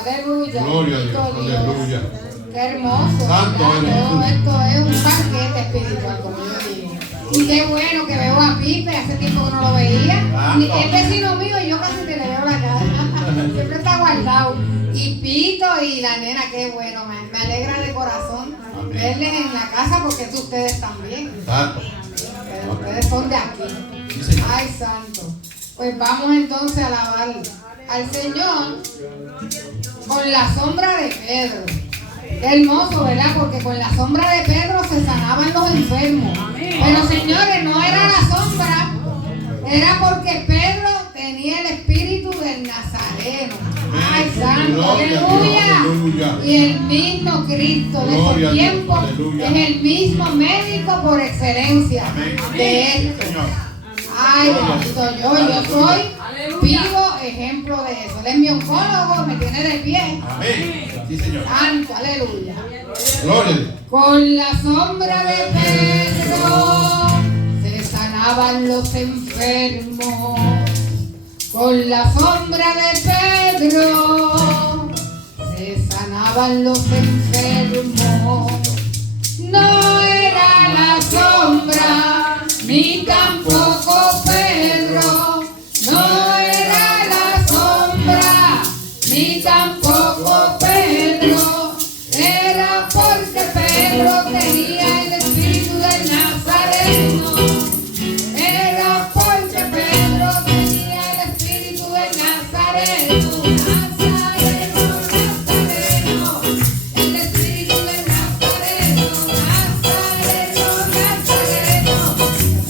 Aleluya. Gloria a Dios. Aleluya. Qué hermoso. Santo eres Todo tú. esto es un banquete espiritual, como yo digo. Y qué bueno que veo a Pipe, hace tiempo que no lo veía. Es vecino mío y yo casi que le veo la cara. Siempre está guardado. Y Pito y la nena, qué bueno, me alegra de corazón verles en la casa porque es de ustedes también. Santo. Pero ustedes son de aquí. Ay, santo. Pues vamos entonces a alabar al Señor con la sombra de Pedro. Qué hermoso, ¿verdad? Porque con la sombra de Pedro se sanaban los enfermos. Pero señores, no era la sombra, era porque Pedro tenía el espíritu del Nazareno. Ay, santo, aleluya. Y el mismo Cristo de esos tiempos es el mismo médico por excelencia de él. Ay, bendito yo soy vivo ejemplo de eso. Él es mi oncólogo, me tiene de pie. Amén. Sí, Señor. Santo, aleluya. Gloria. Con la sombra de Pedro se sanaban los enfermos. Con la sombra de Pedro se sanaban los enfermos. No era la sombra, ni tampoco Pedro. No era la sombra, ni tampoco Pedro. Era porque Pedro tenía el espíritu del Nazareno. Era porque Pedro tenía el espíritu del Nazareno. Nazareno, Nazareno. El espíritu del Nazareno. Nazareno, Nazareno.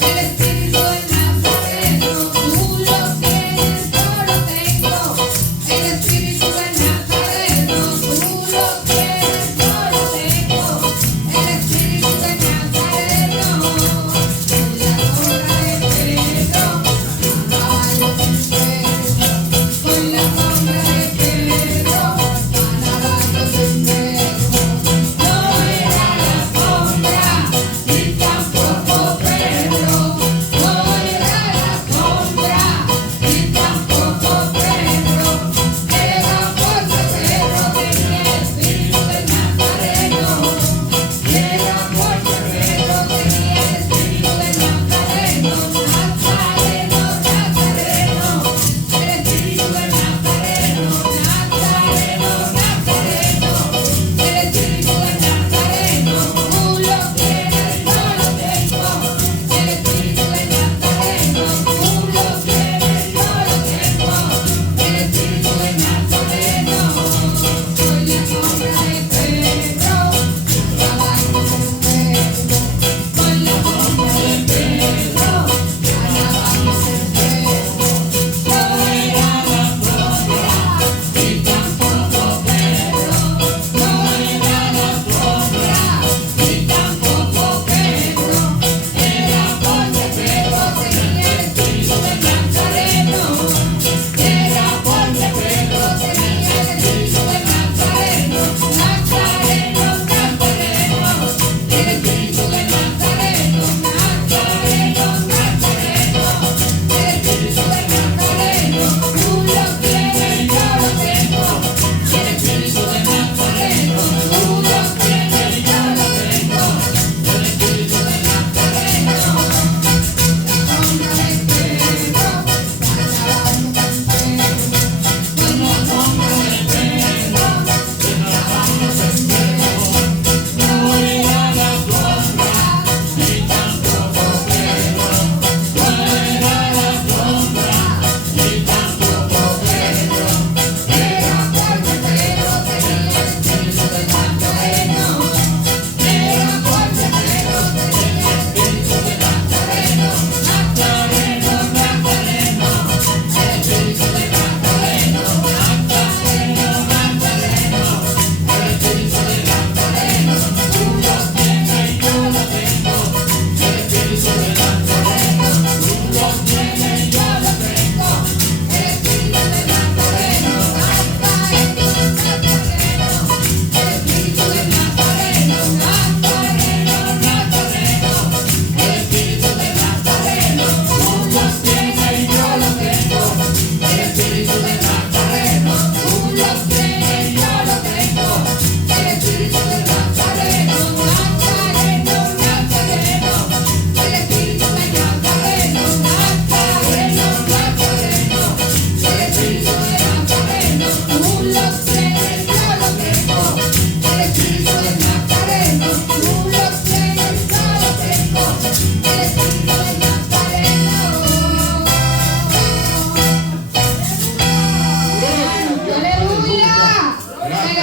El espíritu del Nazareno. Tú lo tienes, yo lo tengo. El espíritu del Nazareno. Tú lo tienes, yo lo tengo. El espíritu del Nazareno. Con la sombra de Pedro,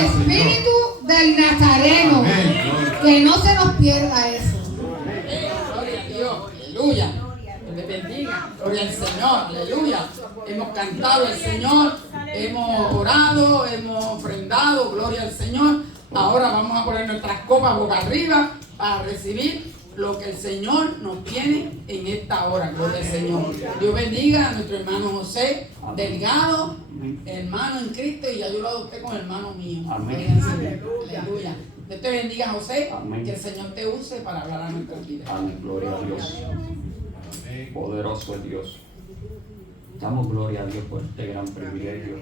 espíritu del Nazareno. Que no se nos pierda eso. Gloria a Dios, aleluya. Que me bendiga, gloria al Señor, aleluya. Hemos cantado al Señor, hemos orado, hemos ofrendado, gloria al Señor. Ahora vamos a poner nuestras copas boca arriba para recibir lo que el Señor nos tiene en esta hora, gloria al Señor. Dios bendiga a nuestro hermano José Delgado, hermano en Cristo, y ayuda a usted con el hermano mío. Amén. Aleluya. Dios te bendiga, José. Amén. Que el Señor te use para hablar a nuestras vidas. Amén, gloria a Dios. Poderoso es Dios. Damos gloria a Dios por este gran privilegio.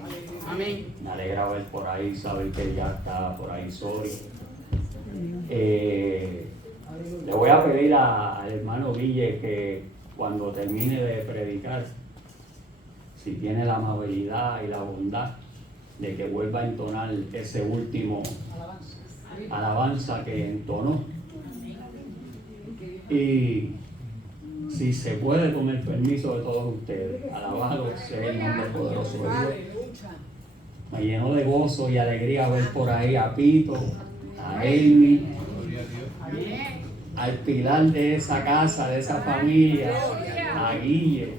Amén. Me alegra ver por ahí, saber que ya está por ahí Sori. Le voy a pedir al hermano Guille que cuando termine de predicar, si tiene la amabilidad y la bondad de que vuelva a entonar ese último alabanza que entonó. Y si se puede, con el permiso de todos ustedes, alabado sea el nombre poderoso de Dios. Me llenó de gozo y alegría ver por ahí a Pito, a Amy, al pilar de esa casa, de esa familia, a Guille,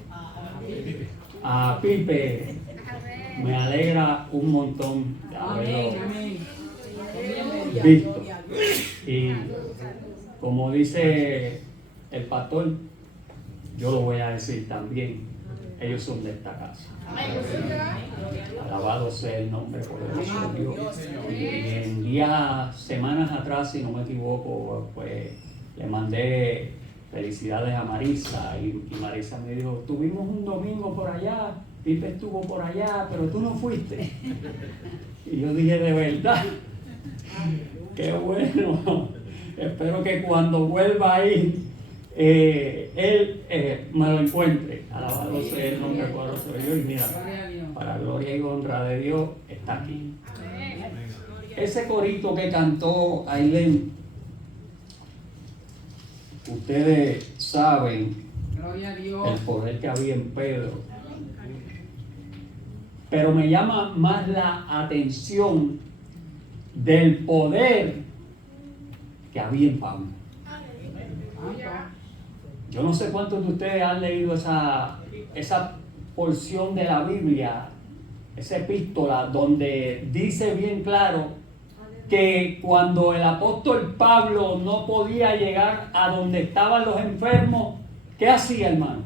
a Pipe. Me alegra un montón de haberlo visto. Y como dice el pastor, yo lo voy a decir también, ellos son de esta casa. Alabado sea el nombre poderoso de Dios. Y en días, semanas atrás, si no me equivoco, pues le mandé felicidades a Marisa y Marisa me dijo, tuvimos un domingo por allá, Pipe estuvo por allá, pero tú no fuiste. Y yo dije, de verdad, qué bueno. Espero que cuando vuelva ahí, él me lo encuentre. Alabado sea el nombre poderoso de Dios. Y mira, para gloria y honra de Dios, está aquí. Ese corito que cantó Ailén, ustedes saben el poder que había en Pedro. Pero me llama más la atención del poder que había en Pablo. Yo no sé cuántos de ustedes han leído esa porción de la Biblia, esa epístola, donde dice bien claro que cuando el apóstol Pablo no podía llegar a donde estaban los enfermos, ¿qué hacía, hermano?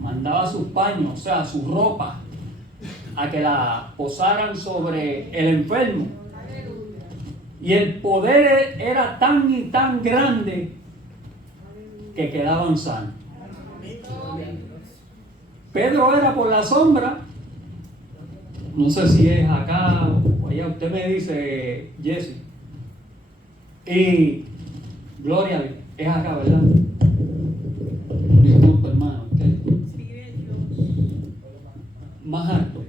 Mandaba sus paños, o sea, su ropa, a que la posaran sobre el enfermo. Y el poder era tan y tan grande que quedaban sanos. Pedro era por la sombra, no sé si es acá o allá, usted me dice, Jesse. Y Gloria, es acá, ¿verdad? Disculpe, hermano, usted. Más alto.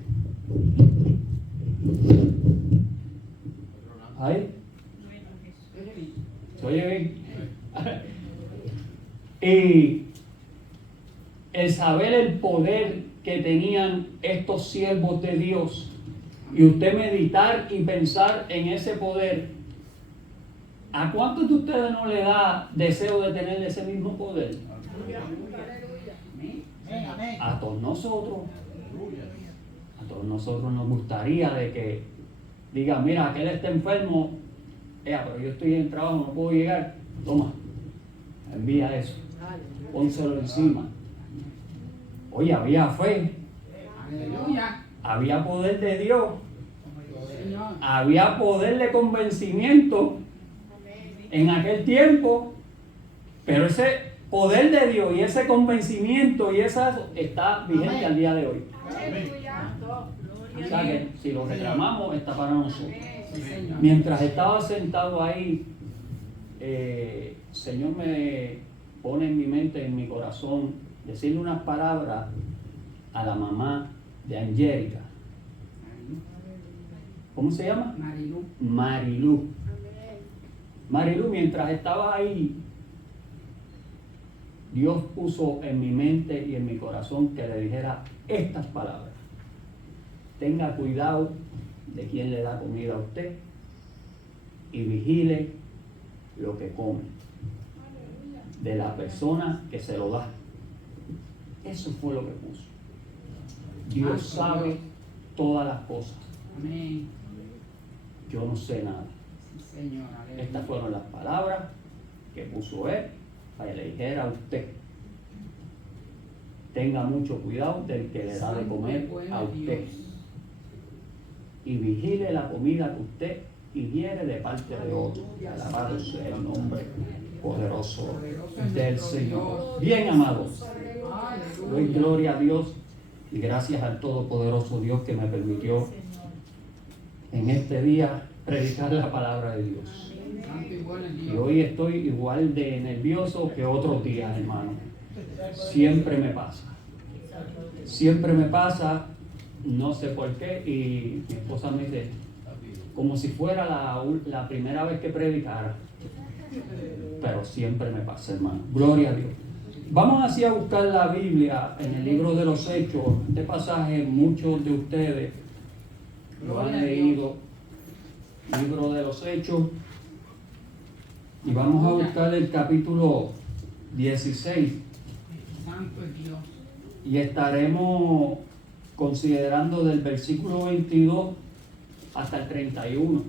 Ahí. ¿Se oye bien? Y el saber el poder que tenían estos siervos de Dios y usted meditar y pensar en ese poder, ¿a cuántos de ustedes no le da deseo de tener ese mismo poder? A todos nosotros nos gustaría de que diga, mira, aquel está enfermo, pero yo estoy en trabajo, no puedo llegar, toma, envía eso, pónselo encima. Oye, había fe, había poder de Dios, había poder de convencimiento en aquel tiempo, pero ese poder de Dios y ese convencimiento y esa está vigente al día de hoy. O sea que si lo reclamamos está para nosotros. Mientras estaba sentado ahí, Señor me pone en mi mente, en mi corazón, decirle unas palabras a la mamá de Angélica. ¿Cómo se llama? Marilú. Marilú, mientras estaba ahí, Dios puso en mi mente y en mi corazón que le dijera estas palabras. Tenga cuidado de quién le da comida a usted y vigile lo que come de la persona que se lo da. Eso fue lo que puso. Dios sabe todas las cosas. Amén. Yo no sé nada. Señor, aleluya. Estas fueron las palabras que puso él para que le dijera a usted: tenga mucho cuidado del que le da de comer a usted y vigile la comida que usted ingiere de parte de otro. Alabado sea el nombre poderoso del Señor. Bien, amados, doy gloria a Dios y gracias al todopoderoso Dios que me permitió en este día predicar la palabra de Dios. Y hoy estoy igual de nervioso que otros días, hermano. Siempre me pasa. Siempre me pasa, no sé por qué, y mi esposa me dice, como si fuera la primera vez que predicara. Pero siempre me pasa, hermano. Gloria a Dios. Vamos así a buscar la Biblia en el libro de los Hechos. Este pasaje muchos de ustedes lo han leído. Libro de los Hechos. Y vamos a buscar el capítulo 16. Santo es Dios. Y estaremos considerando del versículo 22 hasta el 31.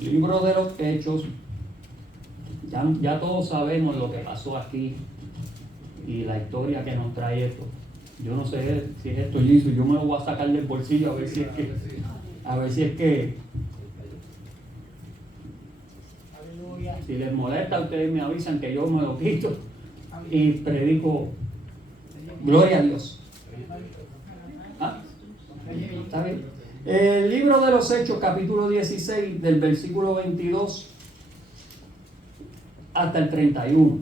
Libro de los Hechos. Ya todos sabemos lo que pasó aquí y la historia que nos trae esto. Yo no sé si es esto liso, yo me lo voy a sacar del bolsillo a ver si es que si les molesta, ustedes me avisan que yo me lo quito y predico. Gloria a Dios. ¿Ah? ¿Está bien? El libro de los Hechos, capítulo 16, del versículo 22 hasta el 31.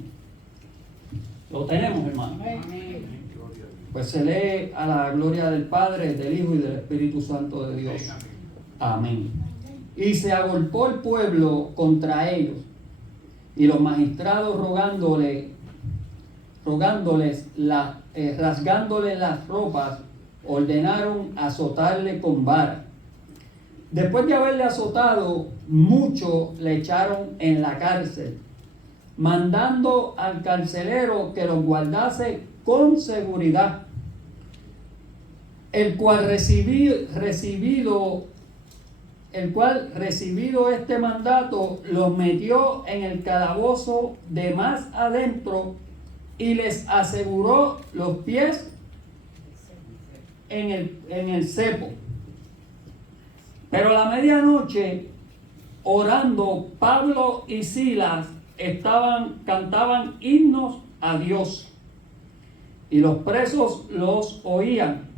Lo tenemos, hermano. Pues se lee a la gloria del Padre, del Hijo y del Espíritu Santo de Dios. Amén. Y se agolpó el pueblo contra ellos, y los magistrados rogándoles rasgándoles las ropas, ordenaron azotarle con vara. Después de haberle azotado mucho, le echaron en la cárcel, mandando al carcelero que los guardase con seguridad, el cual recibido este mandato, los metió en el calabozo de más adentro y les aseguró los pies en el cepo. Pero a la medianoche, orando, Pablo y Silas cantaban himnos a Dios, y los presos los oían.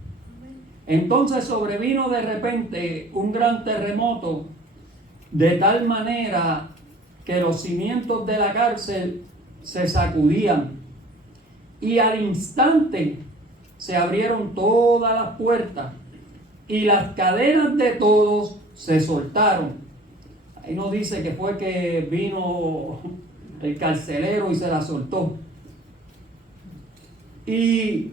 Entonces sobrevino de repente un gran terremoto, de tal manera que los cimientos de la cárcel se sacudían, y al instante se abrieron todas las puertas y las cadenas de todos se soltaron. Ahí nos dice que fue que vino el carcelero y se la soltó. Y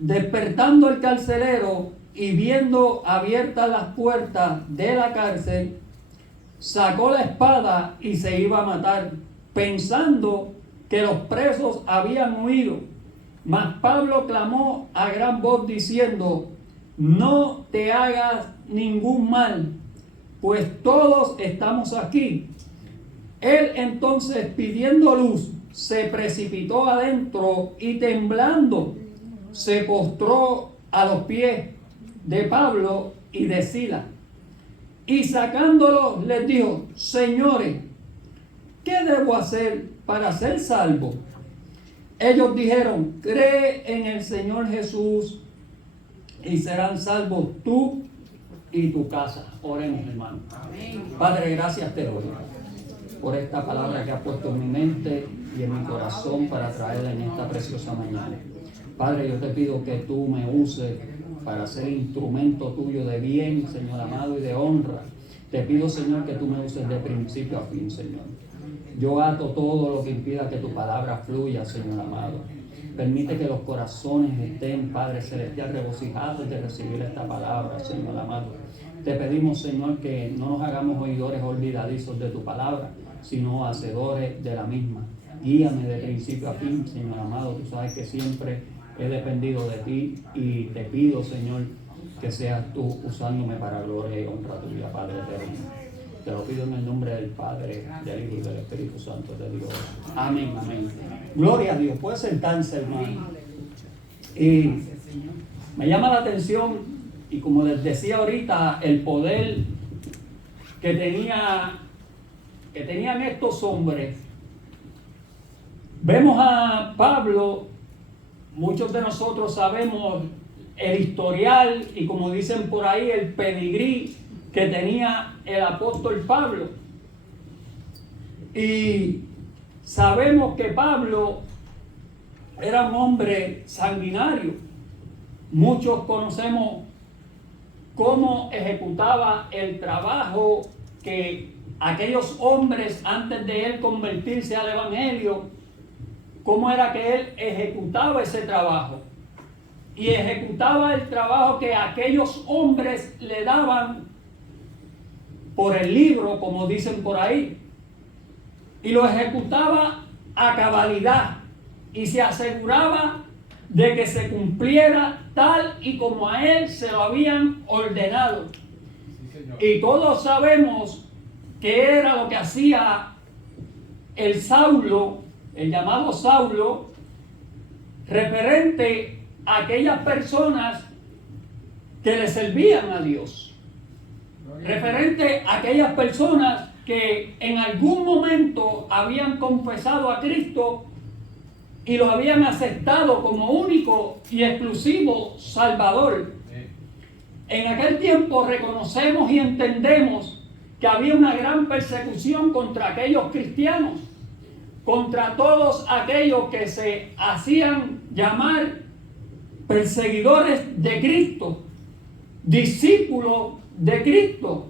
despertando el carcelero y viendo abiertas las puertas de la cárcel, sacó la espada y se iba a matar, pensando que los presos habían huido. Mas Pablo clamó a gran voz diciendo: no te hagas ningún mal, pues todos estamos aquí. Él entonces, pidiendo luz, se precipitó adentro y temblando se postró a los pies de Pablo y de Silas, y sacándolos les dijo: señores, ¿qué debo hacer para ser salvo? Ellos dijeron: cree en el Señor Jesús y serán salvos tú y tu casa. Oremos, hermano. Padre, gracias te doy por esta palabra que has puesto en mi mente y en mi corazón para traerla en esta preciosa mañana. Padre, yo te pido que tú me uses para ser instrumento tuyo de bien, Señor amado, y de honra. Te pido, Señor, que tú me uses de principio a fin, Señor. Yo ato todo lo que impida que tu palabra fluya, Señor amado. Permite que los corazones estén, Padre Celestial, regocijados de recibir esta palabra, Señor amado. Te pedimos, Señor, que no nos hagamos oidores olvidadizos de tu palabra, sino hacedores de la misma. Guíame de principio a fin, Señor amado. Tú sabes que siempre he dependido de ti y te pido, Señor, que seas tú usándome para gloria y honra tuya, Padre eterno. Te lo pido en el nombre del Padre, del Hijo y del Espíritu Santo de Dios. Amén, amén. Gloria a Dios. Puede sentarse, hermano. Y me llama la atención, y como les decía ahorita, el poder que tenían estos hombres. Vemos a Pablo, muchos de nosotros sabemos el historial y, como dicen por ahí, el pedigrí que tenía el apóstol Pablo. Y sabemos que Pablo era un hombre sanguinario. Muchos conocemos cómo ejecutaba el trabajo que aquellos hombres, antes de él convertirse al evangelio, cómo era que él ejecutaba ese trabajo. Y ejecutaba el trabajo que aquellos hombres le daban por el libro, como dicen por ahí. Y lo ejecutaba a cabalidad. Y se aseguraba de que se cumpliera tal y como a él se lo habían ordenado. Y todos sabemos que era lo que hacía el Saulo, el llamado Saulo, referente a aquellas personas que le servían a Dios. Referente a aquellas personas que en algún momento habían confesado a Cristo y lo habían aceptado como único y exclusivo Salvador. En aquel tiempo reconocemos y entendemos que había una gran persecución contra aquellos cristianos, contra todos aquellos que se hacían llamar perseguidores de Cristo, discípulos de Cristo.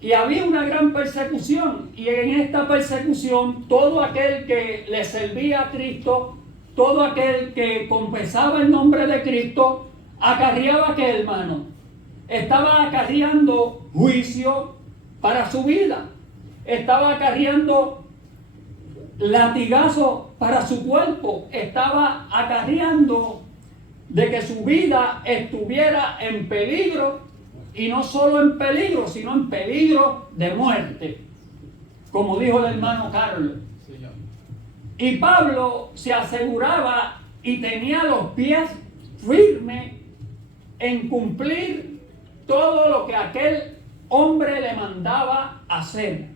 Y había una gran persecución, y en esta persecución todo aquel que le servía a Cristo, todo aquel que confesaba el nombre de Cristo, acarreaba que, hermano, estaba acarreando juicio para su vida, estaba acarreando latigazo para su cuerpo, estaba acarreando de que su vida estuviera en peligro. Y no solo en peligro, sino en peligro de muerte, como dijo el hermano Carlos. Y Pablo se aseguraba y tenía los pies firmes en cumplir todo lo que aquel hombre le mandaba hacer.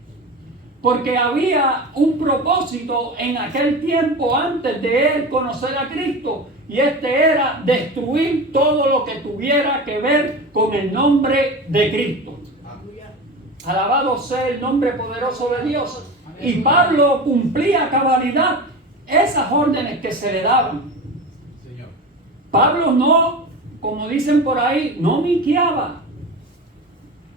Porque había un propósito en aquel tiempo antes de él conocer a Cristo. Y este era destruir todo lo que tuviera que ver con el nombre de Cristo. Alabado sea el nombre poderoso de Dios. Y Pablo cumplía a cabalidad esas órdenes que se le daban. Pablo no, como dicen por ahí, no miqueaba.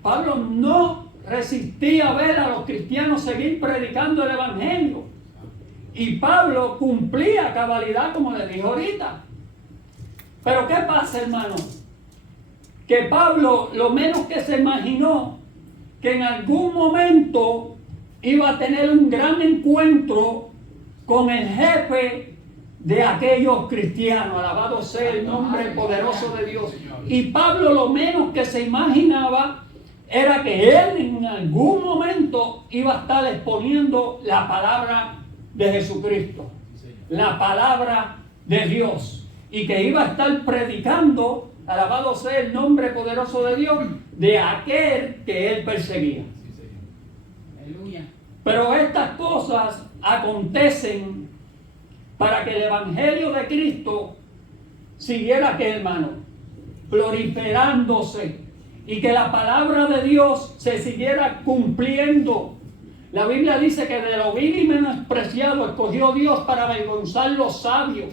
Pablo no resistía a ver a los cristianos seguir predicando el evangelio. Y Pablo cumplía a cabalidad, como le dije ahorita. Pero ¿qué pasa, hermano? Que Pablo lo menos que se imaginó que en algún momento iba a tener un gran encuentro con el jefe de aquellos cristianos. Alabado sea el nombre poderoso de Dios. Y Pablo lo menos que se imaginaba era que él en algún momento iba a estar exponiendo la palabra de Jesucristo, la palabra de Dios, y que iba a estar predicando, alabado sea el nombre poderoso de Dios, de aquel que él perseguía. Pero estas cosas acontecen para que el evangelio de Cristo siguiera, que, hermano, proliferándose, y que la palabra de Dios se siguiera cumpliendo. La Biblia dice que de lo vil y menospreciado escogió Dios para avergonzar los sabios.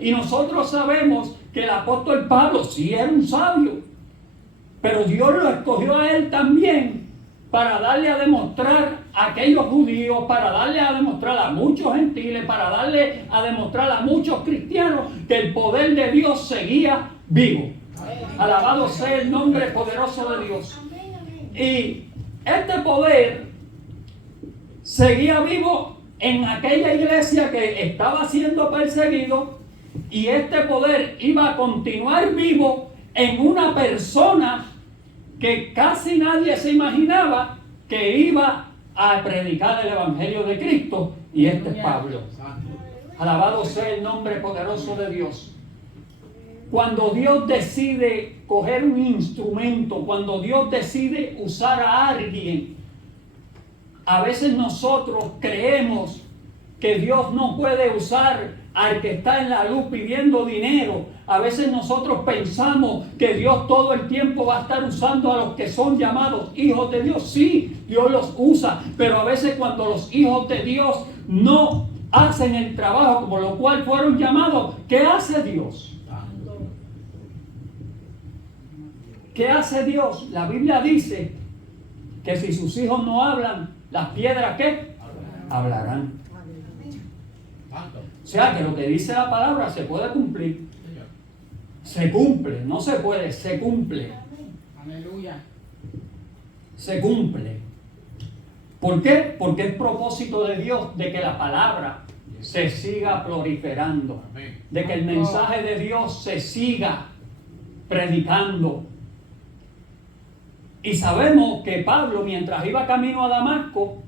Y nosotros sabemos que el apóstol Pablo sí era un sabio, pero Dios lo escogió a él también para darle a demostrar a aquellos judíos, para darle a demostrar a muchos gentiles, para darle a demostrar a muchos cristianos que el poder de Dios seguía vivo. Alabado sea el nombre poderoso de Dios. Y este poder seguía vivo en aquella iglesia que estaba siendo perseguido, y este poder iba a continuar vivo en una persona que casi nadie se imaginaba que iba a predicar el evangelio de Cristo, y este es Pablo. Alabado sea el nombre poderoso de Dios. Cuando Dios decide coger un instrumento, cuando Dios decide usar a alguien, a veces nosotros creemos que Dios no puede usar al que está en la luz pidiendo dinero. A veces nosotros pensamos que Dios todo el tiempo va a estar usando a los que son llamados hijos de Dios. Sí, Dios los usa, pero a veces cuando los hijos de Dios no hacen el trabajo por lo cual fueron llamados, ¿qué hace Dios? ¿Qué hace Dios? La Biblia dice que si sus hijos no hablan, las piedras ¿qué? Hablarán. O sea que lo que dice la palabra se puede cumplir. Se cumple, no se puede, se cumple. Aleluya. Se cumple. ¿Por qué? Porque es propósito de Dios de que la palabra se siga proliferando, de que el mensaje de Dios se siga predicando. Y sabemos que Pablo, mientras iba camino a Damasco,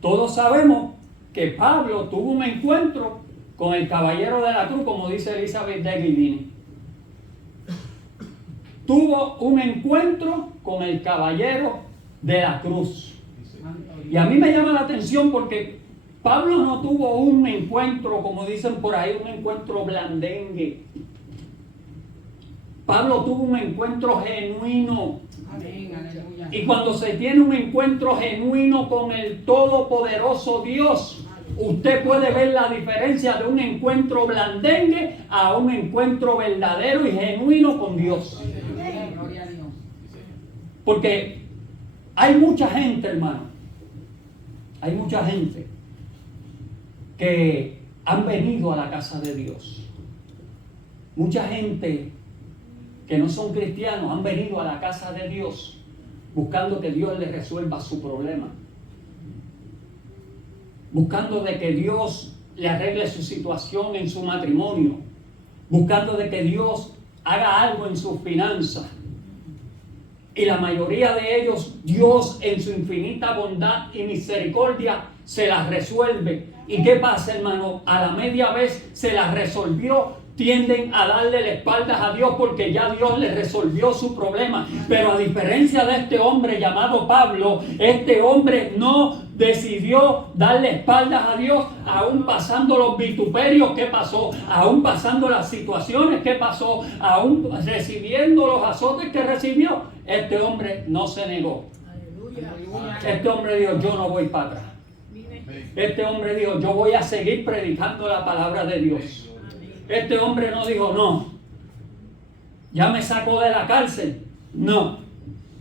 todos sabemos que Pablo tuvo un encuentro con el caballero de la cruz, como dice Elizabeth de Guilini. Tuvo un encuentro con el caballero de la cruz. Y a mí me llama la atención porque Pablo no tuvo un encuentro, como dicen por ahí, un encuentro blandengue. Pablo tuvo un encuentro genuino. Amén, aleluya. Y cuando se tiene un encuentro genuino con el todopoderoso Dios, usted puede ver la diferencia de un encuentro blandengue a un encuentro verdadero y genuino con Dios. Gloria a Dios. Porque hay mucha gente, hermano, hay mucha gente que han venido a la casa de Dios. Mucha gente que no son cristianos han venido a la casa de Dios buscando que Dios les resuelva su problema, buscando de que Dios le arregle su situación en su matrimonio, buscando de que Dios haga algo en sus finanzas. Y la mayoría de ellos, Dios en su infinita bondad y misericordia se las resuelve. ¿Y qué pasa, hermano? A la media vez se las resolvió, tienden a darle la espalda a Dios porque ya Dios le resolvió su problema. Pero a diferencia de este hombre llamado Pablo, este hombre no decidió darle espaldas a Dios, aún pasando los vituperios. ¿Qué pasó? Aún pasando las situaciones. ¿Qué pasó? Aún recibiendo los azotes que recibió. Este hombre no se negó. Este hombre dijo: yo no voy para atrás. Este hombre dijo: yo voy a seguir predicando la palabra de Dios. Este hombre no dijo: no, ya me sacó de la cárcel, no,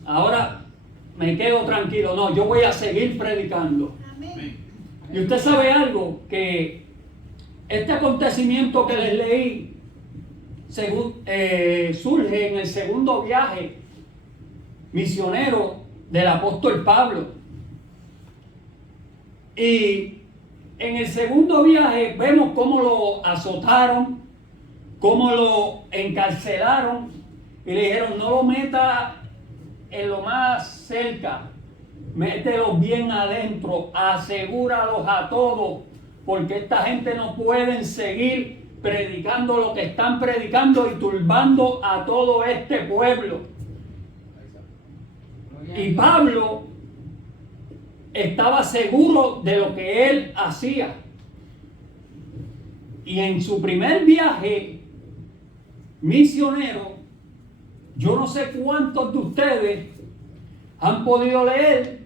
ahora me quedo tranquilo. No, yo voy a seguir predicando. Y usted sabe algo, que este acontecimiento que les leí surge en el segundo viaje misionero del apóstol Pablo. Y en el segundo viaje vemos cómo lo azotaron, cómo lo encarcelaron y le dijeron: no lo meta en lo más cerca, mételos bien adentro, asegúralos a todos, porque esta gente no pueden seguir predicando lo que están predicando y turbando a todo este pueblo. Y Pablo estaba seguro de lo que él hacía. Y en su primer viaje misionero, yo no sé cuántos de ustedes han podido leer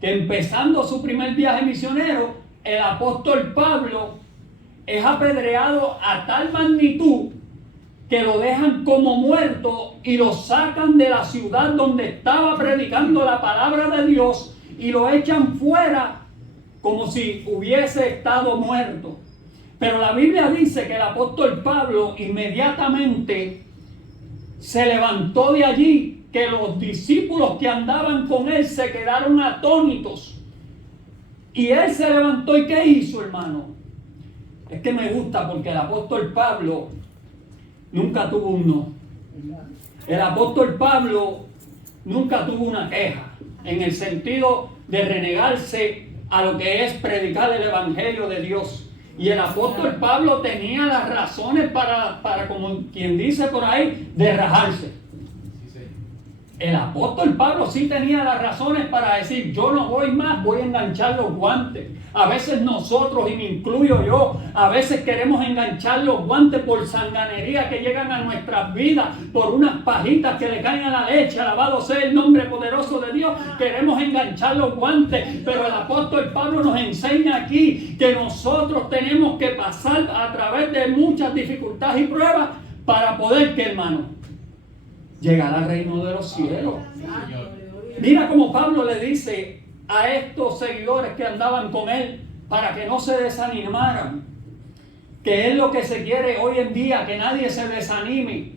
que empezando su primer viaje misionero, el apóstol Pablo es apedreado a tal magnitud que lo dejan como muerto y lo sacan de la ciudad donde estaba predicando la palabra de Dios y lo echan fuera como si hubiese estado muerto. Pero la Biblia dice que el apóstol Pablo inmediatamente se levantó de allí, que los discípulos que andaban con él se quedaron atónitos. Y él se levantó, ¿y qué hizo, hermano? Es que me gusta porque el apóstol Pablo nunca tuvo un no. El apóstol Pablo nunca tuvo una queja, en el sentido de renegarse a lo que es predicar el evangelio de Dios. Y el apóstol Pablo tenía las razones para como quien dice por ahí, de rajarse. El apóstol Pablo sí tenía las razones para decir, yo no voy más, voy a enganchar los guantes. A veces nosotros, y me incluyo yo, a veces queremos enganchar los guantes por sanganería que llegan a nuestras vidas, por unas pajitas que le caen a la leche, alabado sea el nombre poderoso de Dios. Queremos enganchar los guantes, pero el apóstol Pablo nos enseña aquí que nosotros tenemos que pasar a través de muchas dificultades y pruebas para poder, ¿qué, hermano? Llegar al reino de los cielos. Mira cómo Pablo le dice a estos seguidores que andaban con él para que no se desanimaran, que es lo que se quiere hoy en día, que nadie se desanime,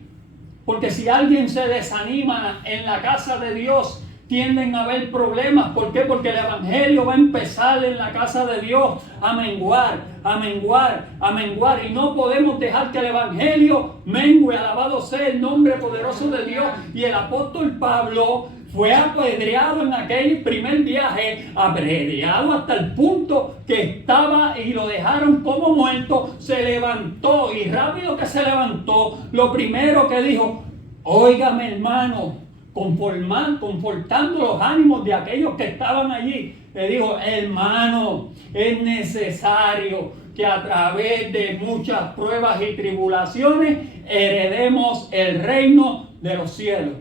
porque si alguien se desanima en la casa de Dios, tienden a haber problemas. ¿Por qué? Porque el evangelio va a empezar en la casa de Dios a menguar, a menguar, a menguar, y no podemos dejar que el evangelio mengue. Alabado sea el nombre poderoso de Dios. Y el apóstol Pablo fue apedreado en aquel primer viaje, apedreado hasta el punto que estaba y lo dejaron como muerto. Se levantó, y rápido que se levantó, lo primero que dijo: óigame, hermano, confortando los ánimos de aquellos que estaban allí, le dijo: hermano, es necesario que a través de muchas pruebas y tribulaciones heredemos el reino de los cielos.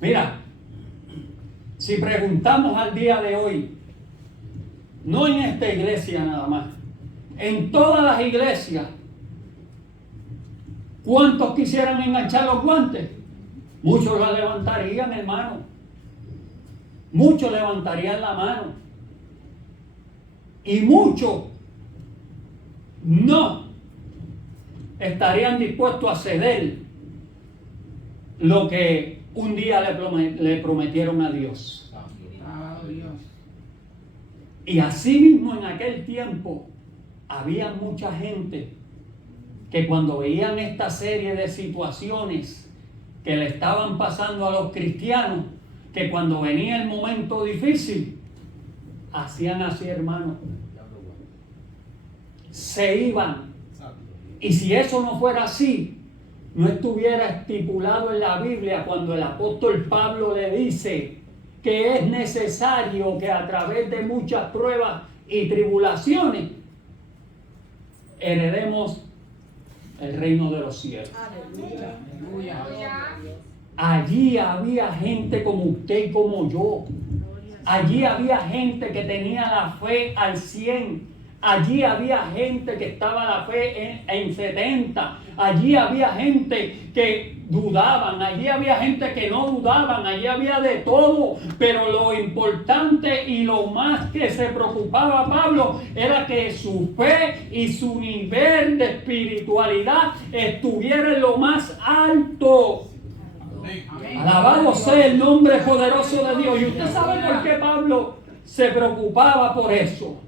Mira, si preguntamos al día de hoy, no en esta iglesia nada más, en todas las iglesias, ¿cuántos quisieran enganchar los guantes? Muchos la levantarían, hermano. Muchos levantarían la mano. Y muchos no estarían dispuestos a ceder lo que un día le prometieron a Dios. Y así mismo en aquel tiempo había mucha gente que cuando veían esta serie de situaciones que le estaban pasando a los cristianos, que cuando venía el momento difícil, hacían así, hermano. Se iban. Y si eso no fuera así, no estuviera estipulado en la Biblia cuando el apóstol Pablo le dice que es necesario que a través de muchas pruebas y tribulaciones heredemos el reino de los cielos. Aleluya. Allí había gente como usted y como yo. Allí había gente que tenía la fe al 100. Allí había gente que estaba la fe en 70. Allí había gente que dudaban. Allí había gente que no dudaban. Allí había de todo. Pero lo importante y lo más que se preocupaba Pablo era que su fe y su nivel de espiritualidad estuviera en lo más alto. Amén. Alabado sea el nombre poderoso de Dios. Y usted sabe por qué Pablo se preocupaba por eso.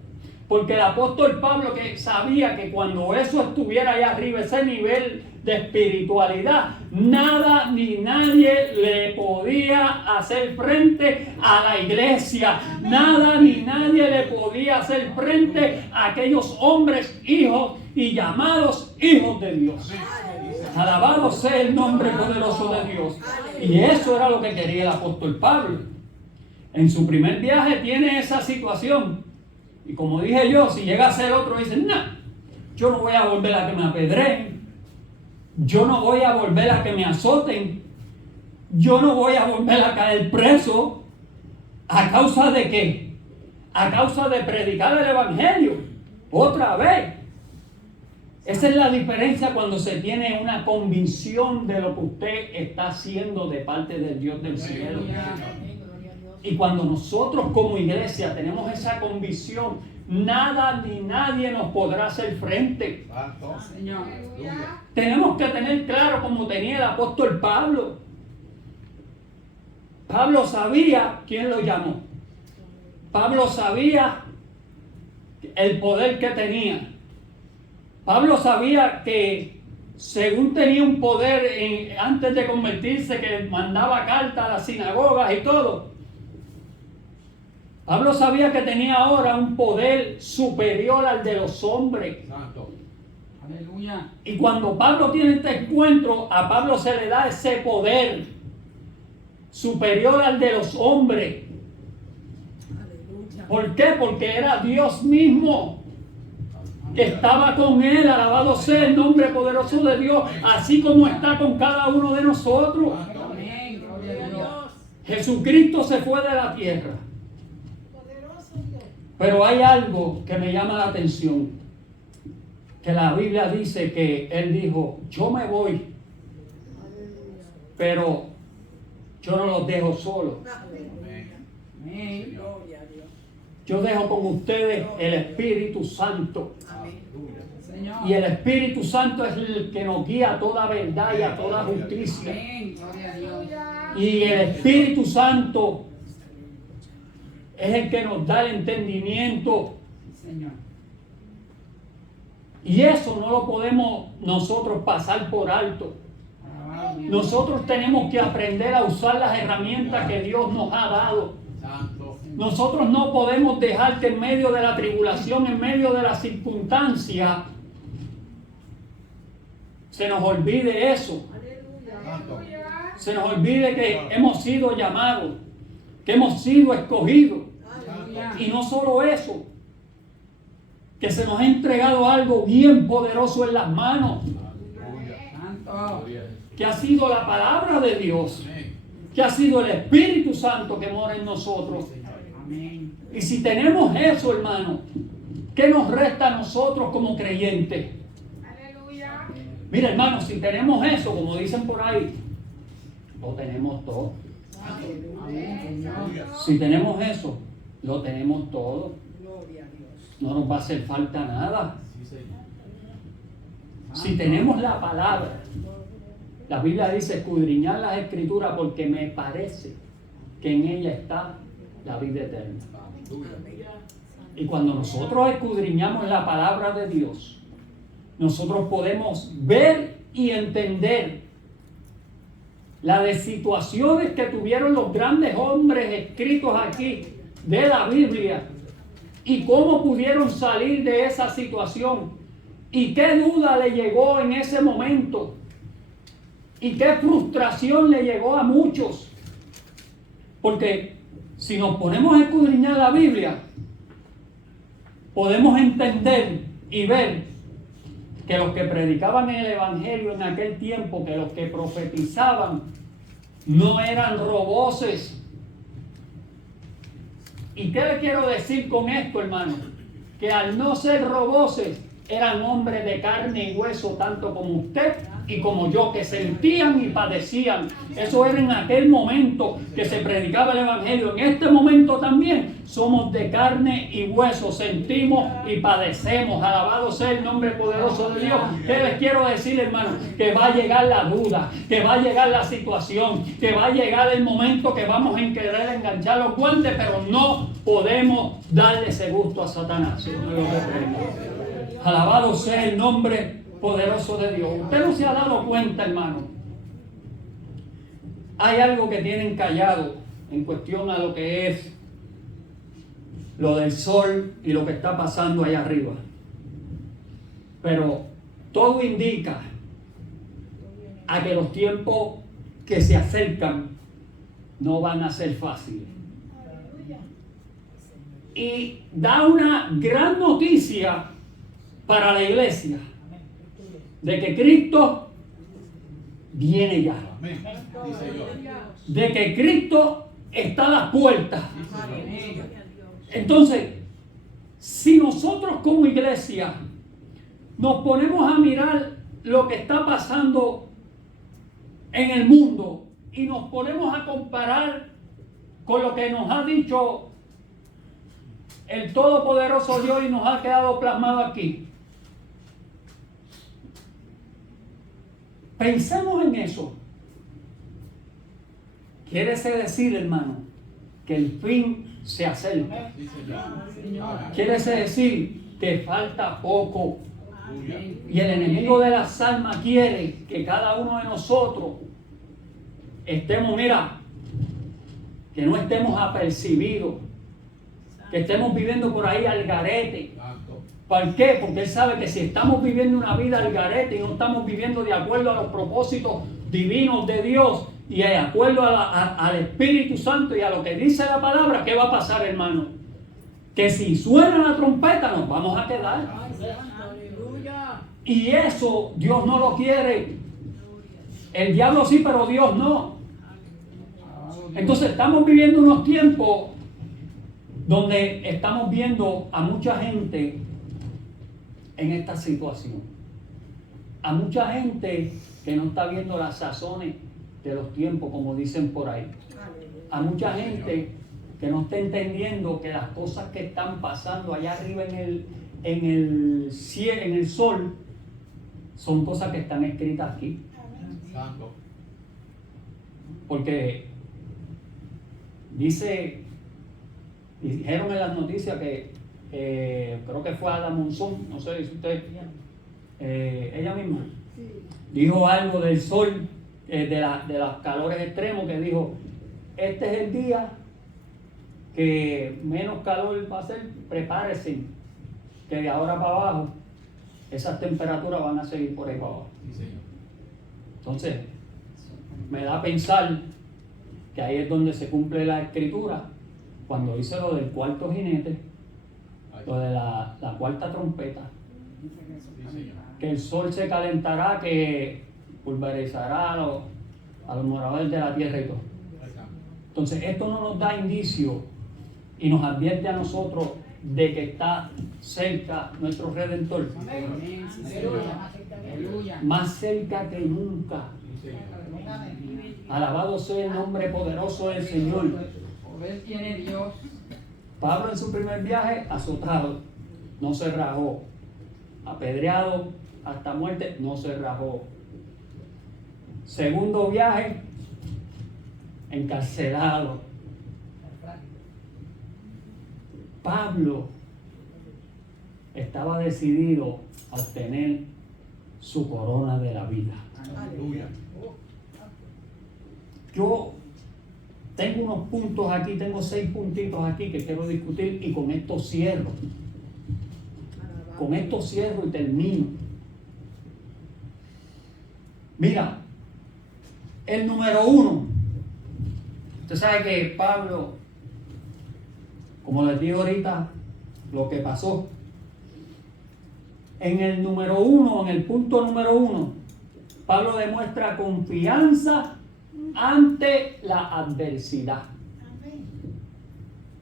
Porque el apóstol Pablo, que sabía que cuando eso estuviera allá arriba, ese nivel de espiritualidad, nada ni nadie le podía hacer frente a la iglesia. Nada ni nadie le podía hacer frente a aquellos hombres, hijos y llamados hijos de Dios. Alabado sea el nombre poderoso de Dios. Y eso era lo que quería el apóstol Pablo. En su primer viaje tiene esa situación. Y como dije yo, si llega a ser otro, dicen: no, yo no voy a volver a que me apedreen. Yo no voy a volver a que me azoten. Yo no voy a volver a caer preso. ¿A causa de qué? A causa de predicar el evangelio. Otra vez. Esa es la diferencia cuando se tiene una convicción de lo que usted está haciendo de parte del Dios del cielo. Y cuando nosotros como iglesia tenemos esa convicción, nada ni nadie nos podrá hacer frente. Señor. Tenemos que tener claro, como tenía el apóstol Pablo. Pablo sabía quién lo llamó. Pablo sabía el poder que tenía. Pablo sabía que según tenía un poder antes de convertirse, que mandaba cartas a las sinagogas y todo, Pablo sabía que tenía ahora un poder superior al de los hombres. Santo. Aleluya. Y cuando Pablo tiene este encuentro, a Pablo se le da ese poder superior al de los hombres. ¿Por qué? Porque era Dios mismo que estaba con él. Alabado sea el nombre poderoso de Dios, así como está con cada uno de nosotros. Amén. Gloria a Dios. Jesucristo se fue de la tierra. Pero hay algo que me llama la atención, que la Biblia dice que Él dijo, yo me voy, pero yo no los dejo solos. Amén. Yo dejo con ustedes el Espíritu Santo. Señor. Y el Espíritu Santo es el que nos guía a toda verdad y a toda justicia. Amén. Gloria a Dios. Y el Espíritu Santo es el que nos da el entendimiento. Señor. Y eso no lo podemos nosotros pasar por alto. Alabado Dios. Nosotros tenemos que aprender a usar las herramientas que Dios nos ha dado. Santo. Nosotros no podemos dejar que en medio de la tribulación, en medio de la circunstancia, se nos olvide eso. Santo. Se nos olvide que hemos sido llamados, que hemos sido escogidos. Y no solo eso, que se nos ha entregado algo bien poderoso en las manos, Santo. que ha sido la palabra de Dios, Amén. que ha sido el Espíritu Santo que mora en nosotros. Amén. Y si tenemos eso, hermano, ¿qué nos resta a nosotros como creyentes? Mira, hermano, si tenemos eso, como dicen por ahí, lo tenemos todo. Amén, Señor. Si tenemos eso, lo tenemos todo. No nos va a hacer falta nada. Si tenemos la palabra, la Biblia dice escudriñar las Escrituras porque me parece que en ella está la vida eterna. Y cuando nosotros escudriñamos la palabra de Dios, nosotros podemos ver y entender la de situaciones que tuvieron los grandes hombres escritos aquí de la Biblia y cómo pudieron salir de esa situación y qué duda le llegó en ese momento y qué frustración le llegó a muchos. Porque si nos ponemos a escudriñar la Biblia, podemos entender y ver que los que predicaban el Evangelio en aquel tiempo, que los que profetizaban, no eran roboces. ¿Y qué le quiero decir con esto, hermano? Que al no ser roboces, eran hombres de carne y hueso, tanto como usted y como yo, que sentían y padecían. Eso era en aquel momento que se predicaba el Evangelio. En este momento también somos de carne y hueso, sentimos y padecemos. Alabado sea el nombre poderoso de Dios. ¿Qué les quiero decir, hermano? Que va a llegar la duda, que va a llegar la situación, que va a llegar el momento que vamos a querer enganchar los guantes, pero no podemos darle ese gusto a Satanás. Señor, lo reprenda. Alabado sea el nombre poderoso de Dios. Usted no se ha dado cuenta, hermano. Hay algo que tienen callado en cuestión a lo que es lo del sol y lo que está pasando allá arriba. Pero todo indica a que los tiempos que se acercan no van a ser fáciles. Y da una gran noticia para la iglesia de que Cristo viene ya. Amén. Sí, Señor. De que Cristo está a las puertas. Entonces, si nosotros como iglesia nos ponemos a mirar lo que está pasando en el mundo y nos ponemos a comparar con lo que nos ha dicho el Todopoderoso Dios y nos ha quedado plasmado aquí. Pensemos en eso. Quiere decir, hermano, que el fin se acerca. Sí, Señor. Quiere decir que falta poco. Aleluya. Y el enemigo de las almas quiere que cada uno de nosotros estemos, mira, que no estemos apercibidos, que estemos viviendo por ahí al garete. Santo. ¿Por qué? Porque Él sabe que si estamos viviendo una vida al garete y no estamos viviendo de acuerdo a los propósitos divinos de Dios y de acuerdo al Espíritu Santo y a lo que dice la palabra, ¿qué va a pasar, hermano? Que si suena la trompeta nos vamos a quedar. Y eso Dios no lo quiere. El diablo sí, pero Dios no. Entonces estamos viviendo unos tiempos donde estamos viendo a mucha gente en esta situación. A mucha gente que no está viendo las sazones de los tiempos, como dicen por ahí. A mucha gente que no está entendiendo que las cosas que están pasando allá arriba en el cielo, en el sol, son cosas que están escritas aquí. Santo. Porque dijeron en las noticias que creo que fue Ada Monzón, no sé si usted, ella misma, dijo algo del sol, de los calores extremos, que dijo, este es el día que menos calor va a ser, prepárense, que de ahora para abajo esas temperaturas van a seguir por ahí para abajo. Sí, Señor. Entonces, me da a pensar que ahí es donde se cumple la escritura, cuando dice lo del cuarto jinete, lo de la cuarta trompeta, Sí, Señor. que el sol se calentará, que pulverizará a los moradores de la tierra y todo. Entonces, esto no nos da indicio y nos advierte a nosotros de que está cerca nuestro Redentor, más cerca que nunca. Sí, Señor. Alabado sea el nombre poderoso del Señor. Poder tiene Dios. Pablo en su primer viaje, azotado, no se rajó. Apedreado hasta muerte, no se rajó. Segundo viaje, encarcelado. Pablo estaba decidido a obtener su corona de la vida. Aleluya. Yo tengo unos puntos aquí, tengo 6 puntitos aquí que quiero discutir y con esto cierro. Con esto cierro y termino. Mira, el número 1. Usted sabe que Pablo, como les digo ahorita, lo que pasó. En el número 1, en el punto número 1, Pablo demuestra confianza ante la adversidad.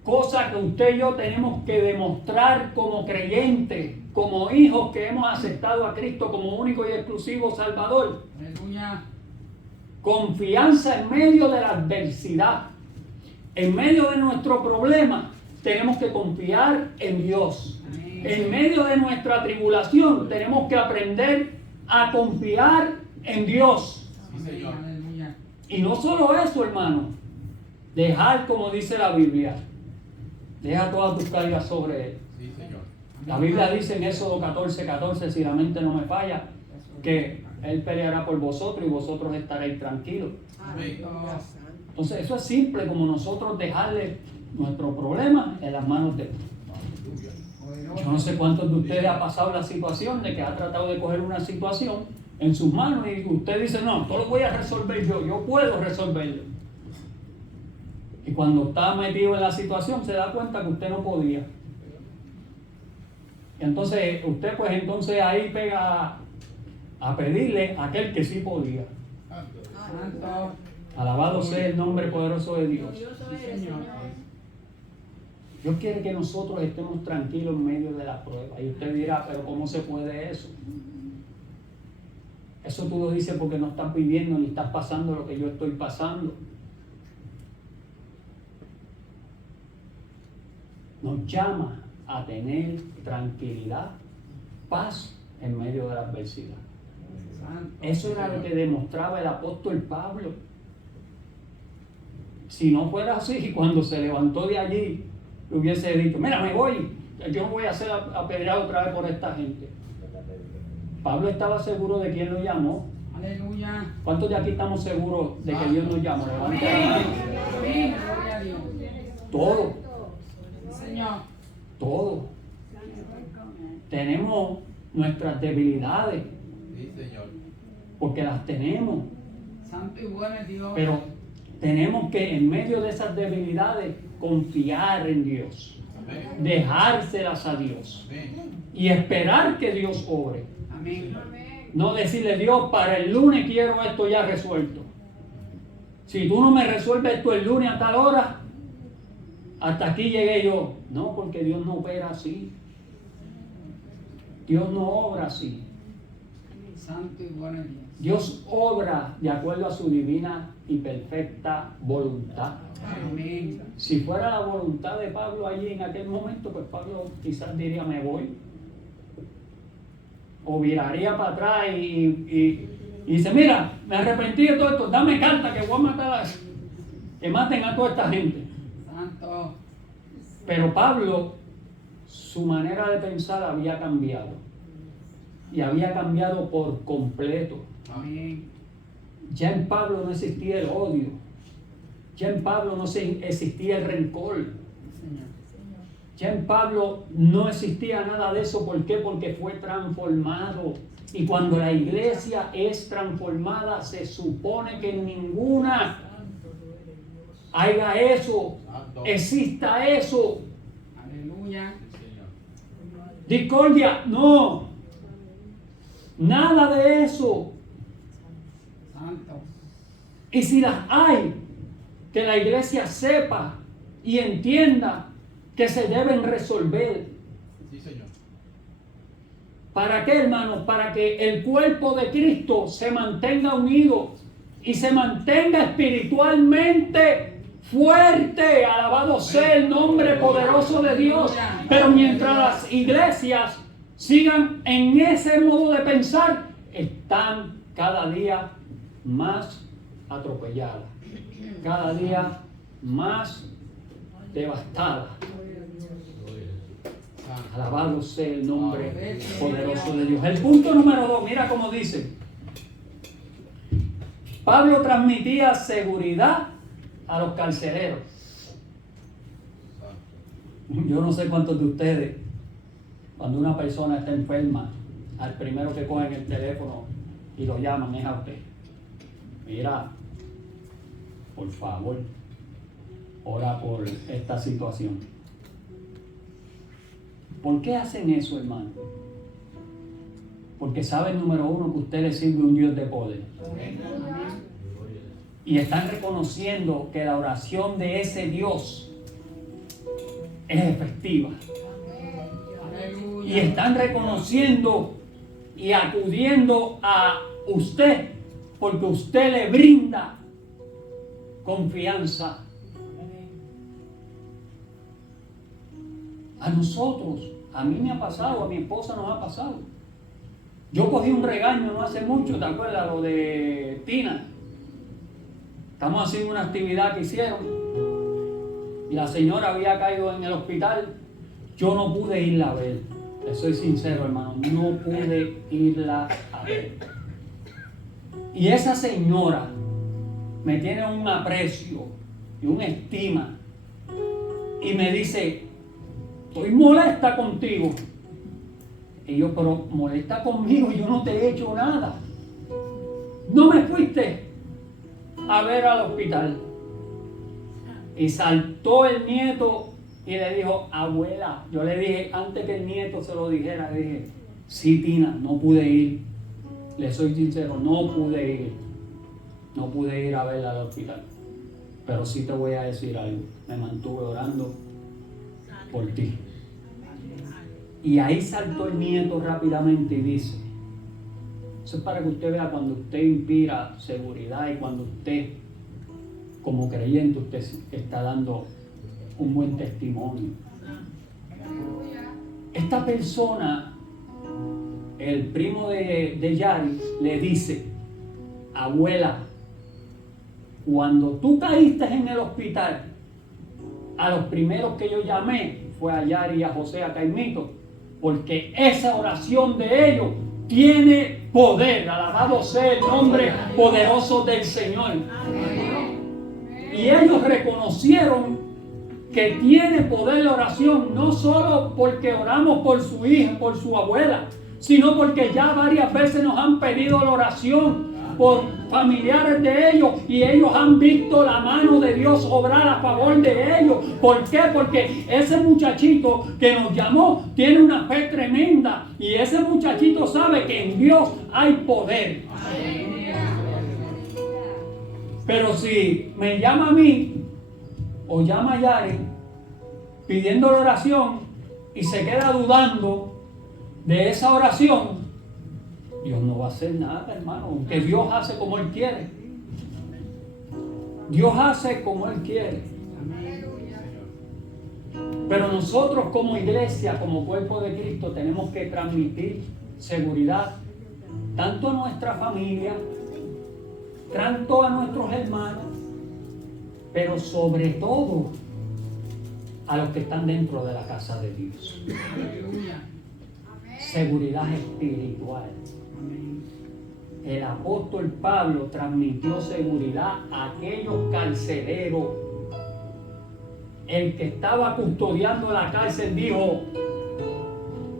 Cosa que usted y yo tenemos que demostrar como creyentes, como hijos que hemos aceptado a Cristo como único y exclusivo Salvador. Aleluya. Confianza en medio de la adversidad. En medio de nuestro problema, tenemos que confiar en Dios. En medio de nuestra tribulación, tenemos que aprender a confiar en Dios. Sí, Señor. Aleluya. Y no solo eso, hermano. Dejar, como dice la Biblia, deja todas tus cargas sobre Él. Sí, Señor. La Biblia dice en Éxodo 14:14, si la mente no me falla, que Él peleará por vosotros y vosotros estaréis tranquilos. Amén. Entonces eso es simple, como nosotros dejarle nuestro problema en las manos de Él. Aleluya. Yo no sé cuántos de ustedes ha pasado la situación de que ha tratado de coger una situación en sus manos y usted dice, no, todo lo voy a resolver yo puedo resolverlo. Y cuando está metido en la situación se da cuenta que usted no podía. Y entonces usted pues entonces ahí pega a pedirle a aquel que sí podía. Santo. Alabado sea el nombre poderoso de Dios. Sí, Señor. Dios quiere que nosotros estemos tranquilos en medio de la prueba. Y usted dirá, pero ¿cómo se puede eso? Eso tú lo dices porque no estás viviendo ni estás pasando lo que yo estoy pasando. Nos llama a tener tranquilidad, paz en medio de la adversidad. Eso era lo que demostraba el apóstol Pablo. Si no fuera así, cuando se levantó de allí, le hubiese dicho, mira, me voy, yo no voy a ser apedreado otra vez por esta gente. Pablo estaba seguro de quién lo llamó. Aleluya. ¿Cuántos de aquí estamos seguros de que Dios nos llamó? Levanta la mano. Amén. Gloria a Dios. Todo, Señor. todo. Tenemos nuestras debilidades, Sí, Señor. porque las tenemos, Santo y bueno es Dios. pero tenemos que en medio de esas debilidades confiar en Dios, Amén. dejárselas a Dios Amén. y esperar que Dios obre. Amén. No decirle, Dios, para el lunes quiero esto ya resuelto. Si tú no me resuelves esto el lunes a tal hora, hasta aquí llegué yo. No, porque Dios no opera así. Dios no obra así. Santo y bueno es Dios. Dios obra de acuerdo a su divina y perfecta voluntad. Amén. Si fuera la voluntad de Pablo allí en aquel momento, pues Pablo quizás diría, me voy. O viraría para atrás y dice, mira, me arrepentí de todo esto, dame carta que voy a matar que maten a toda esta gente. Santo. Pero Pablo, su manera de pensar había cambiado. Y había cambiado por completo. Amén. Ya en Pablo no existía el odio. Ya en Pablo no existía el rencor. Señor. Ya en Pablo no existía nada de eso. ¿Por qué? Porque fue transformado. Y cuando la iglesia es transformada, se supone que en ninguna haya eso, Santo. exista eso. Aleluya. Sí, Señor. Discordia, no. Nada de eso. Santo. Y si las hay, que la iglesia sepa y entienda que se deben resolver. Sí, Señor. ¿Para qué, hermanos? Para que el cuerpo de Cristo se mantenga unido y se mantenga espiritualmente fuerte. Alabado sea el nombre poderoso de Dios. Pero mientras las iglesias sigan en ese modo de pensar, están cada día más atropelladas, cada día más devastadas. Alabado sea el nombre poderoso de Dios. El punto número 2, mira cómo dice. Pablo transmitía seguridad a los carceleros. Yo no sé cuántos de ustedes, cuando una persona está enferma, al primero que cogen el teléfono y lo llaman es a usted. Mira, por favor, ora por esta situación. ¿Por qué hacen eso, hermano? Porque saben, número uno, que usted le sirve a un Dios de poder. Y están reconociendo que la oración de ese Dios es efectiva. Aleluya. Y están reconociendo y acudiendo a usted porque usted le brinda confianza. A nosotros, a mí me ha pasado, a mi esposa nos ha pasado. Yo cogí un regaño no hace mucho, ¿te acuerdas? Lo de Tina. Estamos haciendo una actividad que hicieron y la señora había caído en el hospital. Yo no pude irla a ver. Le soy sincero, hermano, no pude irla a ver. Y esa señora me tiene un aprecio y una estima y me dice, estoy molesta contigo. Y yo, pero molesta conmigo, yo no te he hecho nada. No me fuiste a ver al hospital. Y saltó el nieto y le dijo, abuela, yo le dije, antes que el nieto se lo dijera, le dije, sí, Tina, no pude ir. Le soy sincero, no pude ir. No pude ir a verla al hospital. Pero sí te voy a decir algo. Me mantuve orando por ti. Y ahí saltó el nieto rápidamente y dice, eso es para que usted vea cuando usted inspira seguridad y cuando usted, como creyente, usted está dando un buen testimonio. Esta persona, el primo de Yari, le dice, abuela, cuando tú caíste en el hospital, a los primeros que yo llamé fue a Yari y a José, a Caimito, porque esa oración de ellos tiene poder. Alabado sea el nombre poderoso del Señor. Y ellos reconocieron que tiene poder la oración, no solo porque oramos por su hija, por su abuela, sino porque ya varias veces nos han pedido la oración por familiares de ellos y ellos han visto la mano de Dios obrar a favor de ellos. ¿Por qué? Porque ese muchachito que nos llamó tiene una fe tremenda y ese muchachito sabe que en Dios hay poder. Pero si me llama a mí o llama a Yari pidiendo la oración y se queda dudando de esa oración, Dios no va a hacer nada, hermano, aunque Dios hace como Él quiere. Dios hace como Él quiere. Pero nosotros como iglesia, como cuerpo de Cristo, tenemos que transmitir seguridad tanto a nuestra familia, tanto a nuestros hermanos, pero sobre todo a los que están dentro de la casa de Dios. Seguridad espiritual. El apóstol Pablo transmitió seguridad a aquellos carceleros. El que estaba custodiando la cárcel dijo,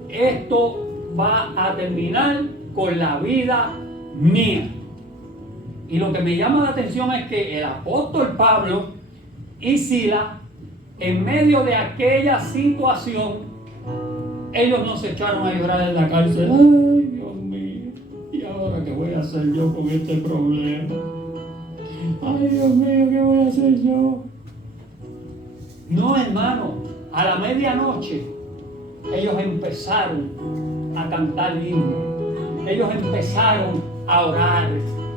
esto va a terminar con la vida mía. Y lo que me llama la atención es que el apóstol Pablo y Silas, en medio de aquella situación, ellos no se echaron a llorar en la cárcel. Ay, Dios mío, ¿y ahora qué voy a hacer yo con este problema? Ay, Dios mío, ¿qué voy a hacer yo? No, hermano, a la medianoche ellos empezaron a cantar himnos. Ellos empezaron a orar.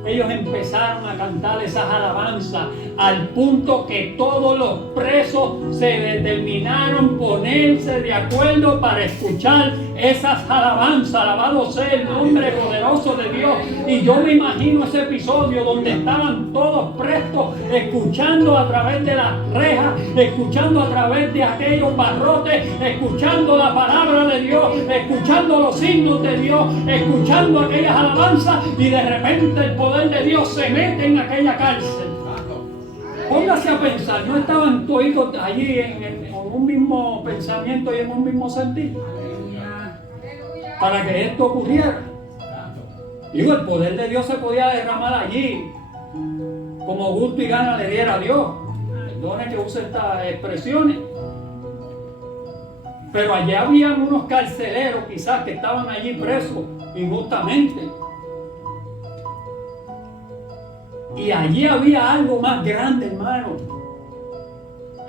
Ellos empezaron a cantar esas alabanzas al punto que todos los presos se determinaron ponerse de acuerdo para escuchar esas alabanzas. Alabado sea el nombre poderoso de Dios. Y yo me imagino ese episodio donde estaban todos prestos, escuchando a través de las rejas, escuchando a través de aquellos barrotes, escuchando la palabra de Dios, escuchando los signos de Dios, escuchando aquellas alabanzas, y de repente el poder de Dios se mete en aquella cárcel. Póngase a pensar, ¿no estaban todos allí con un mismo pensamiento y en un mismo sentido para que esto ocurriera? Digo, el poder de Dios se podía derramar allí como gusto y gana le diera a Dios. Perdone que use estas expresiones, pero allá habían unos carceleros quizás que estaban allí presos injustamente. Y allí había algo más grande, hermano.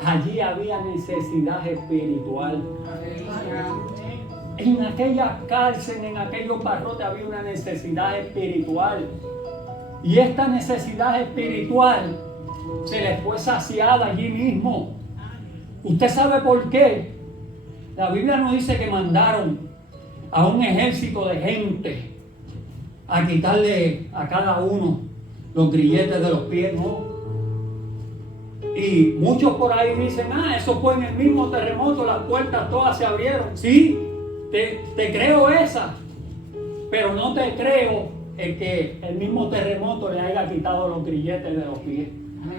Allí había necesidad espiritual. En aquella cárcel, en aquellos barrotes había una necesidad espiritual. Y esta necesidad espiritual se les fue saciada allí mismo. ¿Usted sabe por qué? La Biblia nos dice que mandaron a un ejército de gente a quitarle a cada uno los grilletes de los pies, ¿no? Y muchos por ahí dicen, eso fue en el mismo terremoto, las puertas todas se abrieron. Sí, te creo esa, pero no te creo el que el mismo terremoto le haya quitado los grilletes de los pies.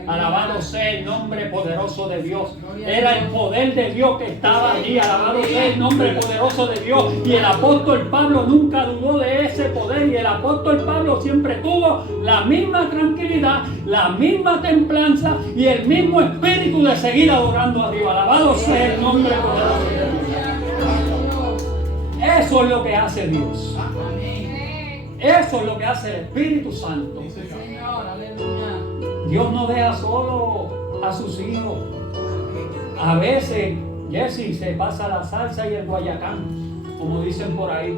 Alabado sea el nombre poderoso de Dios. Era el poder de Dios que estaba allí. Alabado sea el nombre poderoso de Dios. Y el apóstol Pablo nunca dudó de ese poder. Y el apóstol Pablo siempre tuvo la misma tranquilidad, la misma templanza y el mismo espíritu de seguir adorando a Dios. Alabado sea el nombre poderoso de Dios. Eso es lo que hace Dios. Eso es lo que hace el Espíritu Santo. Dios no deja solo a sus hijos. A veces Jesse se pasa la salsa y el guayacán, como dicen por ahí.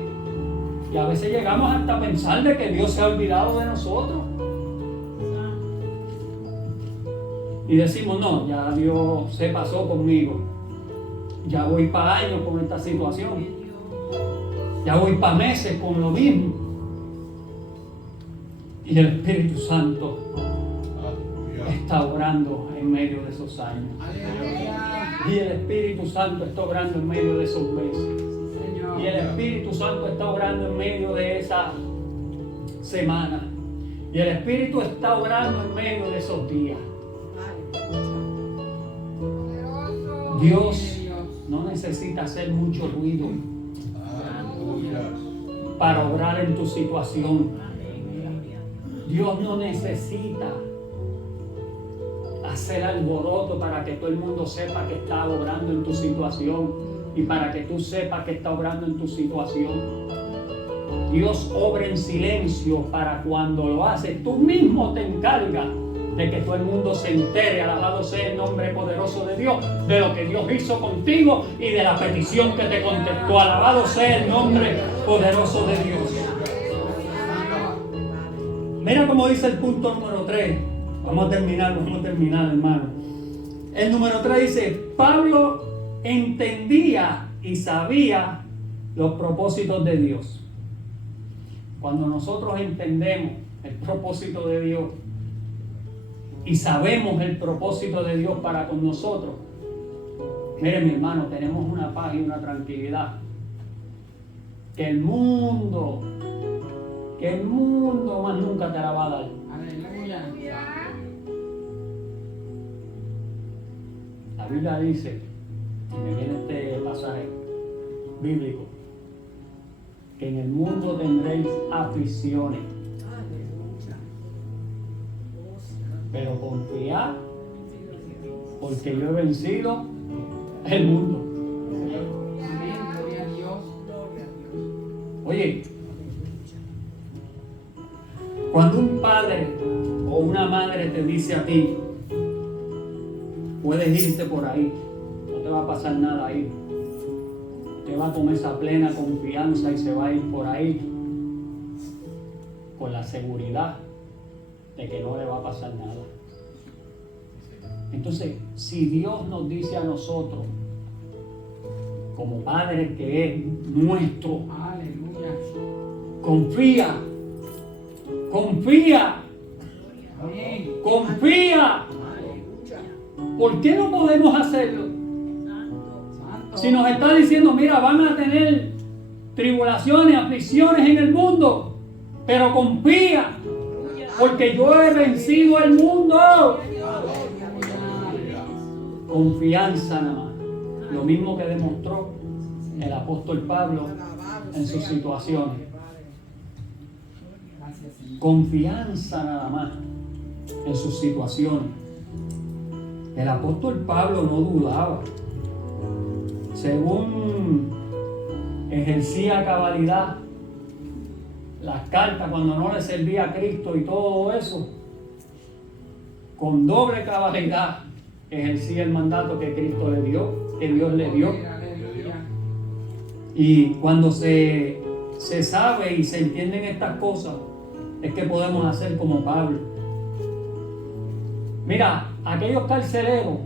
Y a veces llegamos hasta a pensar de que Dios se ha olvidado de nosotros. Y decimos, no, ya Dios se pasó conmigo. Ya voy para años con esta situación. Ya voy para meses con lo mismo. Y el Espíritu Santo está obrando en medio de esos años. Y el Espíritu Santo está obrando en medio de esos meses. Y el Espíritu Santo está obrando en medio de esa semana. Y el Espíritu está obrando en medio de esos días. Dios no necesita hacer mucho ruido para obrar en tu situación. Dios no necesita hacer alboroto para que todo el mundo sepa que está obrando en tu situación y para que tú sepas que está obrando en tu situación. Dios obra en silencio para cuando lo haces, tú mismo te encargas de que todo el mundo se entere, alabado sea el nombre poderoso de Dios, de lo que Dios hizo contigo y de la petición que te contestó. Alabado sea el nombre poderoso de Dios. Mira cómo dice el punto número 3. Vamos a terminar, hermano. El número 3 dice, Pablo entendía y sabía los propósitos de Dios. Cuando nosotros entendemos el propósito de Dios y sabemos el propósito de Dios para con nosotros, mire mi hermano, tenemos una paz y una tranquilidad que el mundo más nunca te la va a dar. Aleluya. La Biblia dice, y me viene este pasaje bíblico, que en el mundo tendréis aflicciones, pero confiad, porque yo he vencido el mundo. Amén, gloria a Dios. Oye, cuando un padre o una madre te dice a ti, puedes irte por ahí, no te va a pasar nada ahí, te va con esa plena confianza y se va a ir por ahí con la seguridad de que no le va a pasar nada. Entonces, si Dios nos dice a nosotros, como Padre que es nuestro, Aleluya. confía, Amén. confía. ¿Por qué no podemos hacerlo? Santo. Si nos está diciendo, mira, van a tener tribulaciones, aflicciones en el mundo, pero confía, porque yo he vencido el mundo. Confianza nada más. Lo mismo que demostró el apóstol Pablo en sus situaciones. Confianza nada más en sus situaciones. El apóstol Pablo no dudaba. Según ejercía a cabalidad las cartas cuando no le servía a Cristo y todo eso, con doble cabalidad ejercía el mandato que Cristo le dio, que Dios le dio. Y cuando se sabe y se entienden estas cosas, es que podemos hacer como Pablo. Mira, aquellos carceleros,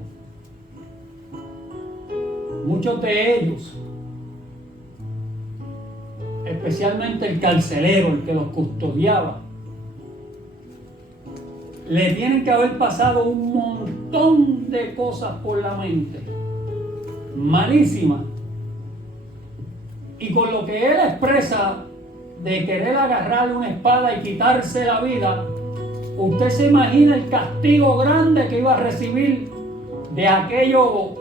muchos de ellos, especialmente el carcelero, el que los custodiaba, le tienen que haber pasado un montón de cosas por la mente, malísimas. Y con lo que él expresa de querer agarrarle una espada y quitarse la vida, usted se imagina el castigo grande que iba a recibir de aquello,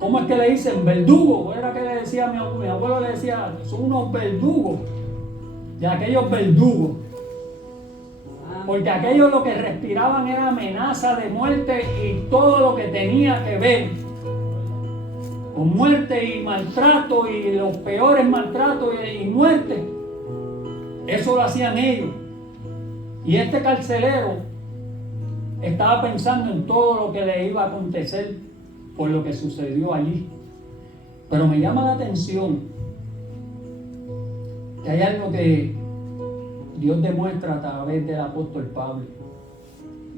¿cómo es que le dicen? Verdugo. Era que le decía mi abuelo le decía, son unos verdugos, de aquellos verdugos. Porque aquellos lo que respiraban era amenaza de muerte y todo lo que tenía que ver con muerte y maltrato y los peores maltratos y muerte. Eso lo hacían ellos. Y este carcelero estaba pensando en todo lo que le iba a acontecer por lo que sucedió allí. Pero me llama la atención que hay algo que Dios demuestra a través del apóstol Pablo.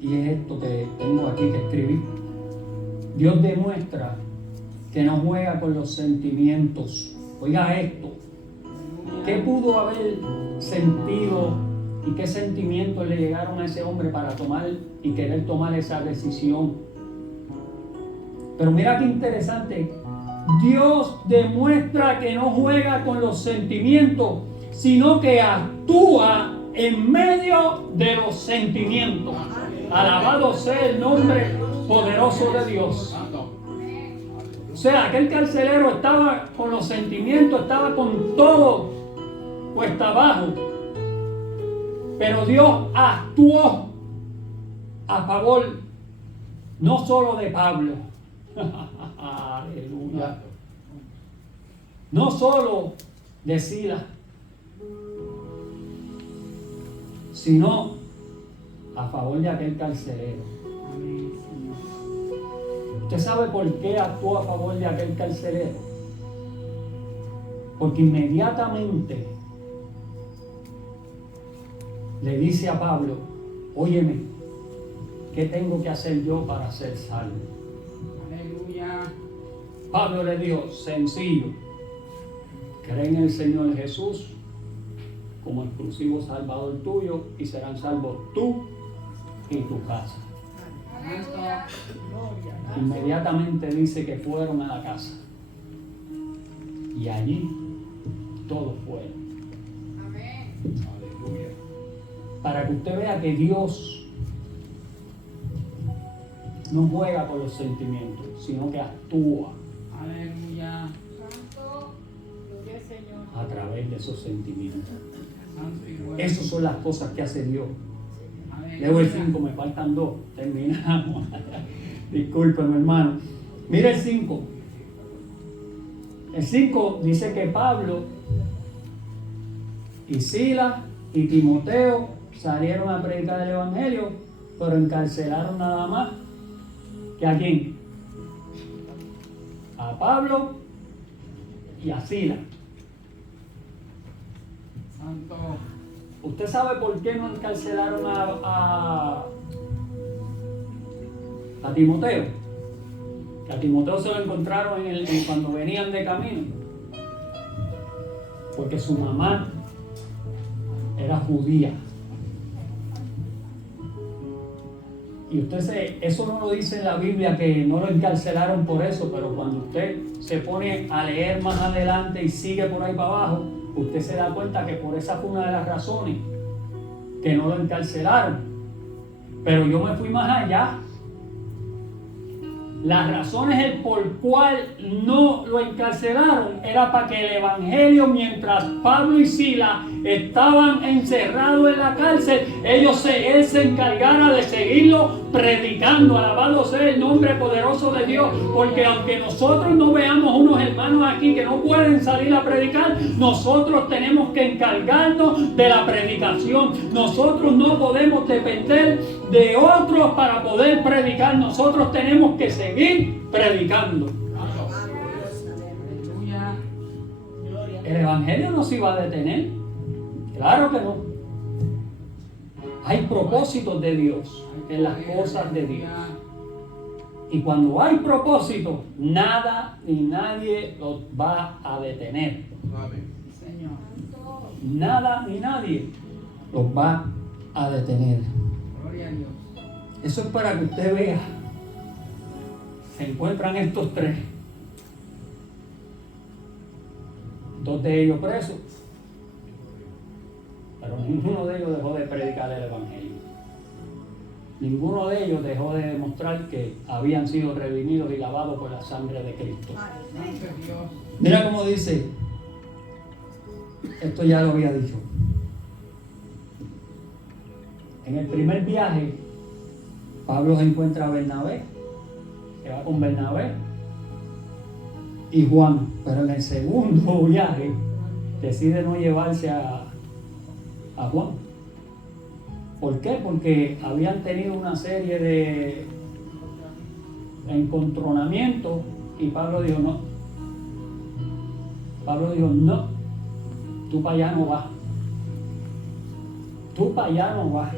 Y es esto que tengo aquí que escribir. Dios demuestra que no juega con los sentimientos. Oiga esto. ¿Qué pudo haber sentido y qué sentimientos le llegaron a ese hombre para tomar y querer tomar esa decisión? Pero mira qué interesante. Dios demuestra que no juega con los sentimientos, sino que actúa en medio de los sentimientos. Alabado sea el nombre poderoso de Dios. O sea, aquel carcelero estaba con los sentimientos, estaba con todo cuesta abajo. Pero Dios actuó a favor no solo de Pablo, aleluya, no solo de Silas, sino a favor de aquel carcelero. ¿Usted sabe por qué actuó a favor de aquel carcelero? Porque inmediatamente le dice a Pablo: óyeme, ¿qué tengo que hacer yo para ser salvo? Aleluya. Pablo le dijo: sencillo, cree en el Señor Jesús como exclusivo salvador tuyo y serán salvos tú y tu casa. Inmediatamente dice que fueron a la casa y allí todos fueron. Aleluya. Para que usted vea que Dios no juega con los sentimientos, sino que actúa Aleluya. a través de esos sentimientos. Santo y bueno. Esas son las cosas que hace Dios. Aleluya. Leo el 5, me faltan 2. Terminamos. Discúlpeme, hermano. Mira el 5. El 5 dice que Pablo y Silas y Timoteo salieron a predicar el evangelio, pero encarcelaron nada más que a quién? A Pablo y a Silas. Santo. ¿Usted sabe por qué no encarcelaron a Timoteo? Que a Timoteo se lo encontraron cuando venían de camino. Porque su mamá era judía. Y eso no lo dice en la Biblia, que no lo encarcelaron por eso, pero cuando usted se pone a leer más adelante y sigue por ahí para abajo, usted se da cuenta que por esa fue una de las razones que no lo encarcelaron. Pero yo me fui más allá. Las razones el por cual no lo encarcelaron era para que el evangelio, mientras Pablo y Silas estaban encerrados en la cárcel, él se encargara de seguirlo predicando. Alabado sea el nombre poderoso de Dios, porque aunque nosotros no veamos unos hermanos aquí que no pueden salir a predicar, nosotros tenemos que encargarnos de la predicación. Nosotros no podemos depender de otros para poder predicar. Nosotros tenemos que seguir predicando. Aleluya. El evangelio no se iba a detener. Claro que no. Hay propósitos de Dios en las cosas de Dios. Y cuando hay propósito, nada ni nadie los va a detener. Amén. Señor. Nada ni nadie los va a detener. Gloria a Dios. Eso es para que usted vea. Se encuentran estos tres. 2 de ellos presos. Pero ninguno de ellos dejó de predicar el evangelio. Ninguno de ellos dejó de demostrar que habían sido redimidos y lavados por la sangre de Cristo. Santo Dios. Mira cómo dice. Esto ya lo había dicho. En el primer viaje, Pablo se encuentra a Bernabé, se va con Bernabé y Juan, pero en el segundo viaje decide no llevarse a Juan. ¿Por qué? Porque habían tenido una serie encontronamiento, y Pablo dijo no. Pablo dijo no, tú para allá no vas. Tú para allá no vas.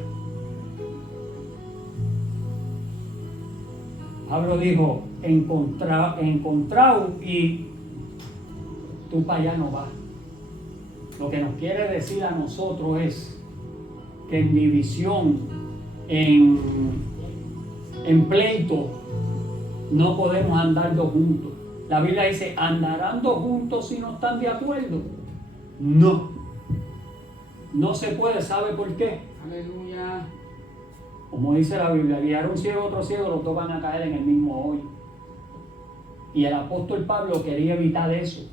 Pablo dijo encontrado y tú para allá no vas. Lo que nos quiere decir a nosotros es que en división, en pleito, no podemos andar dos juntos. La Biblia dice, ¿andarán dos juntos si no están de acuerdo? No. No se puede, ¿sabe por qué? Aleluya. Como dice la Biblia, guiar un ciego a otro ciego, los dos van a caer en el mismo hoyo. Y el apóstol Pablo quería evitar eso.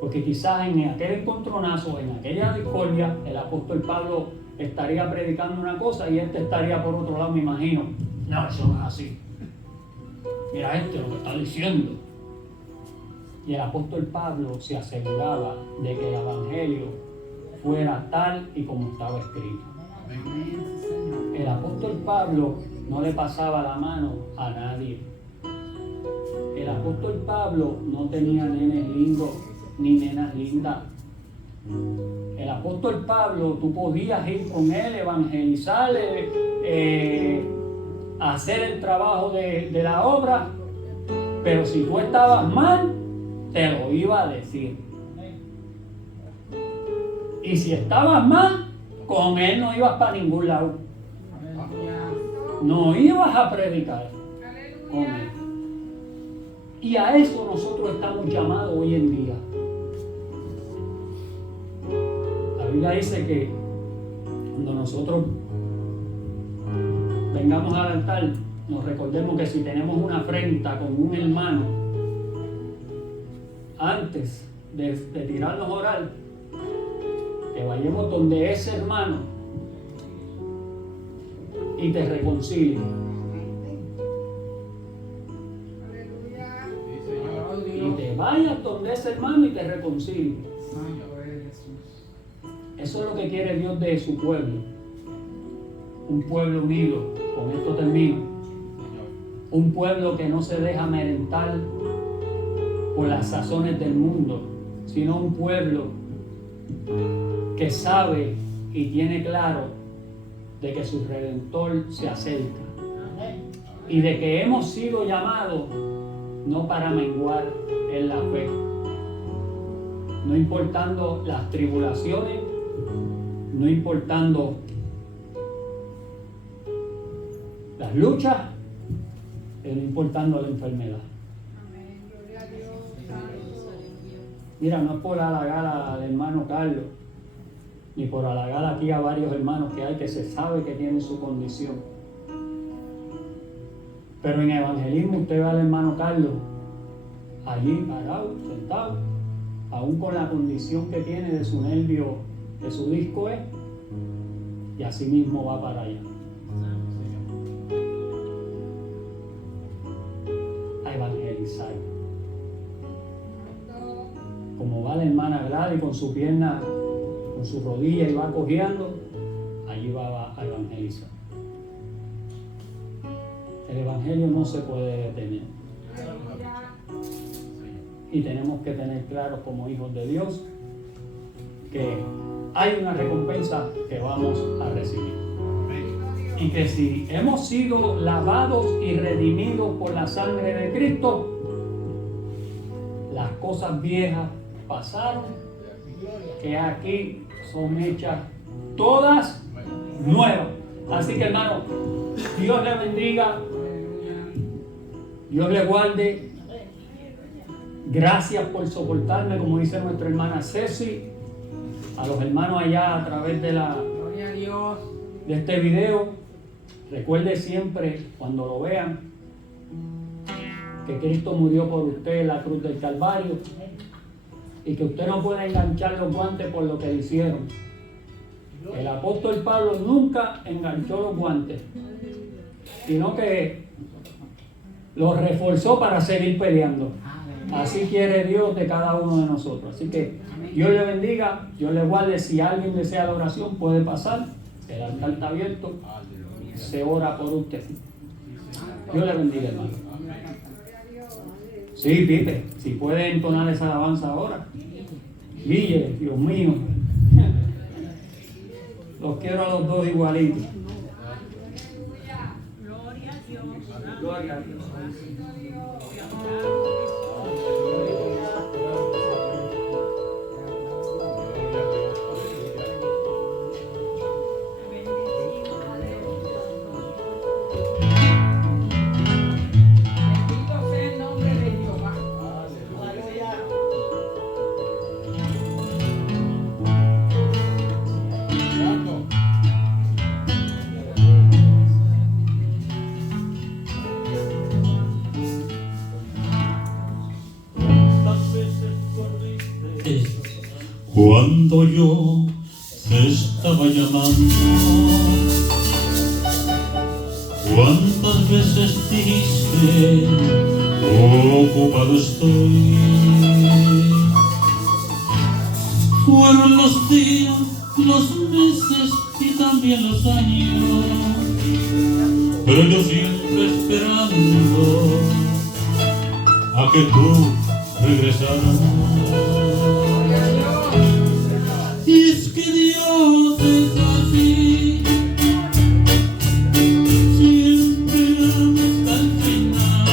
Porque quizás en aquel encontronazo, en aquella discordia, el apóstol Pablo estaría predicando una cosa y este estaría por otro lado, me imagino. No, eso no es así. Mira lo que está diciendo. Y el apóstol Pablo se aseguraba de que el evangelio fuera tal y como estaba escrito. El apóstol Pablo no le pasaba la mano a nadie. El apóstol Pablo no tenía nenes lindos ni nenas lindas. El apóstol Pablo, tú podías ir con él, evangelizarle, hacer el trabajo de la obra, pero si tú estabas mal, te lo iba a decir. Y si estabas mal, con él no ibas para ningún lado. No ibas a predicar con él. Y a eso nosotros estamos llamados hoy en día. La Biblia dice que cuando nosotros vengamos al altar, nos recordemos que si tenemos una afrenta con un hermano, antes de tirarnos a orar, que vayamos donde ese hermano y te reconcilie. Y te vayas donde ese hermano y te reconcilie. Eso es lo que quiere Dios de su pueblo. Un pueblo unido. Con esto termino. Un pueblo que no se deja amedrentar por las sazones del mundo, sino un pueblo que sabe y tiene claro de que su Redentor se acerca y de que hemos sido llamados no para menguar en la fe, no importando las tribulaciones, no importando las luchas, no importando la enfermedad. Mira, no es por halagar al hermano Carlos, ni por halagar aquí a varios hermanos que hay que se sabe que tienen su condición. Pero en evangelismo usted ve al hermano Carlos allí parado, sentado, aún con la condición que tiene de su nervio, de su disco, y así mismo va para allá. A evangelizar. Como va la hermana Gladys con su pierna, con su rodilla y va cojeando, allí va a evangelizar. El evangelio no se puede detener. Y tenemos que tener claro como hijos de Dios que hay una recompensa que vamos a recibir. Y que si hemos sido lavados y redimidos por la sangre de Cristo, las cosas viejas pasaron, que aquí son hechas todas nuevas. Así que hermano, Dios le bendiga, Dios le guarde. Gracias por soportarme, como dice nuestra hermana Ceci, a los hermanos allá a través de este video. Recuerde siempre, cuando lo vean, que Cristo murió por usted en la cruz del Calvario y que usted no puede enganchar los guantes por lo que le hicieron. El apóstol Pablo nunca enganchó los guantes, sino que los reforzó para seguir peleando. Así quiere Dios de cada uno de nosotros. Así que Dios le bendiga, Dios le guarde. Si alguien desea la oración, puede pasar. El altar está abierto. Se ora por usted. Dios le bendiga, hermano. Sí, Pipe, si puede entonar esa alabanza ahora. Guille, Dios mío. Los quiero a los dos igualitos. Gloria a Dios. Cuando yo te estaba llamando, ¿cuántas veces dijiste, ocupado estoy? Fueron los días, los meses y también los años, pero yo siempre esperando a que tú regresaras. Y es que Dios es así, siempre ama hasta el final.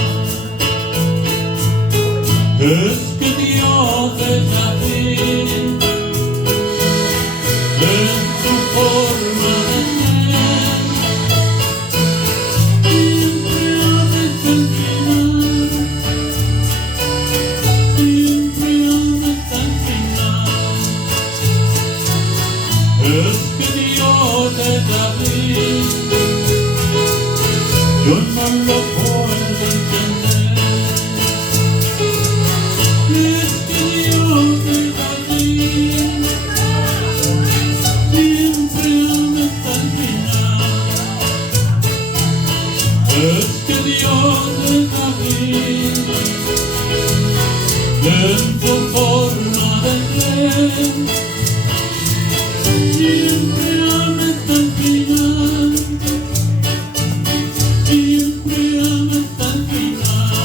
Es que Dios es así, en su forma de ser, siempre ama hasta el final, siempre ama hasta el final. Es que Dios es así, yo no lo puedo entender. Es que Dios es así, siempre ama hasta el final. Es que Dios es así, en su forma de ser, siempre ama hasta el final, siempre ama hasta el final.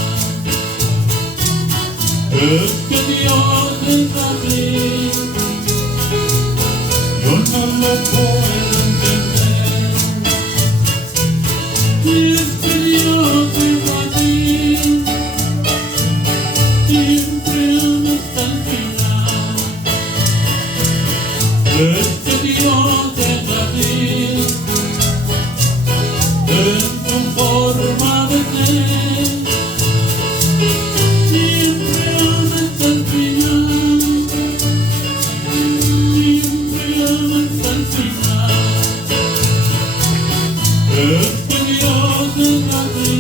Es que Dios es así, yo no lo puedo entender. Y es que Dios es así, siempre ama hasta el final. Es que Dios es así, en su forma de ser, siempre ama hasta el final, siempre ama hasta el final. Es que Dios es así,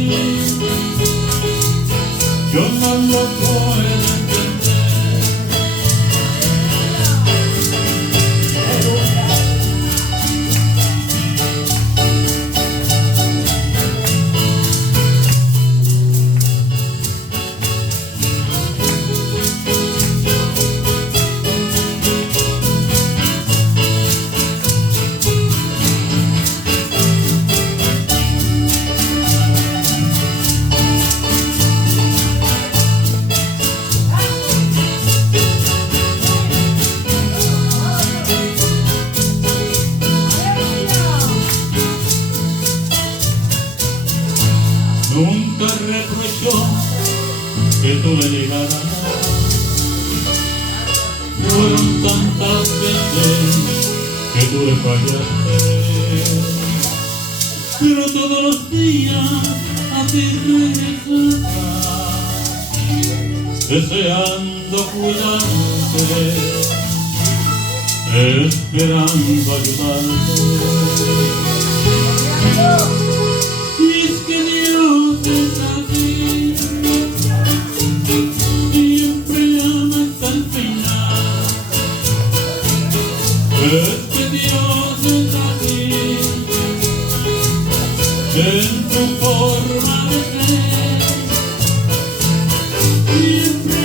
yo no lo puedo entender. Nunca reprochó que tú le llegaras. Fueron tantas veces que tú le fallaste, pero todos los días a ti regresaba, deseando cuidarte, esperando ayudarte. Y es que Dios es así, siempre ama hasta el final. Es que Dios es así, en su forma de ser, siempre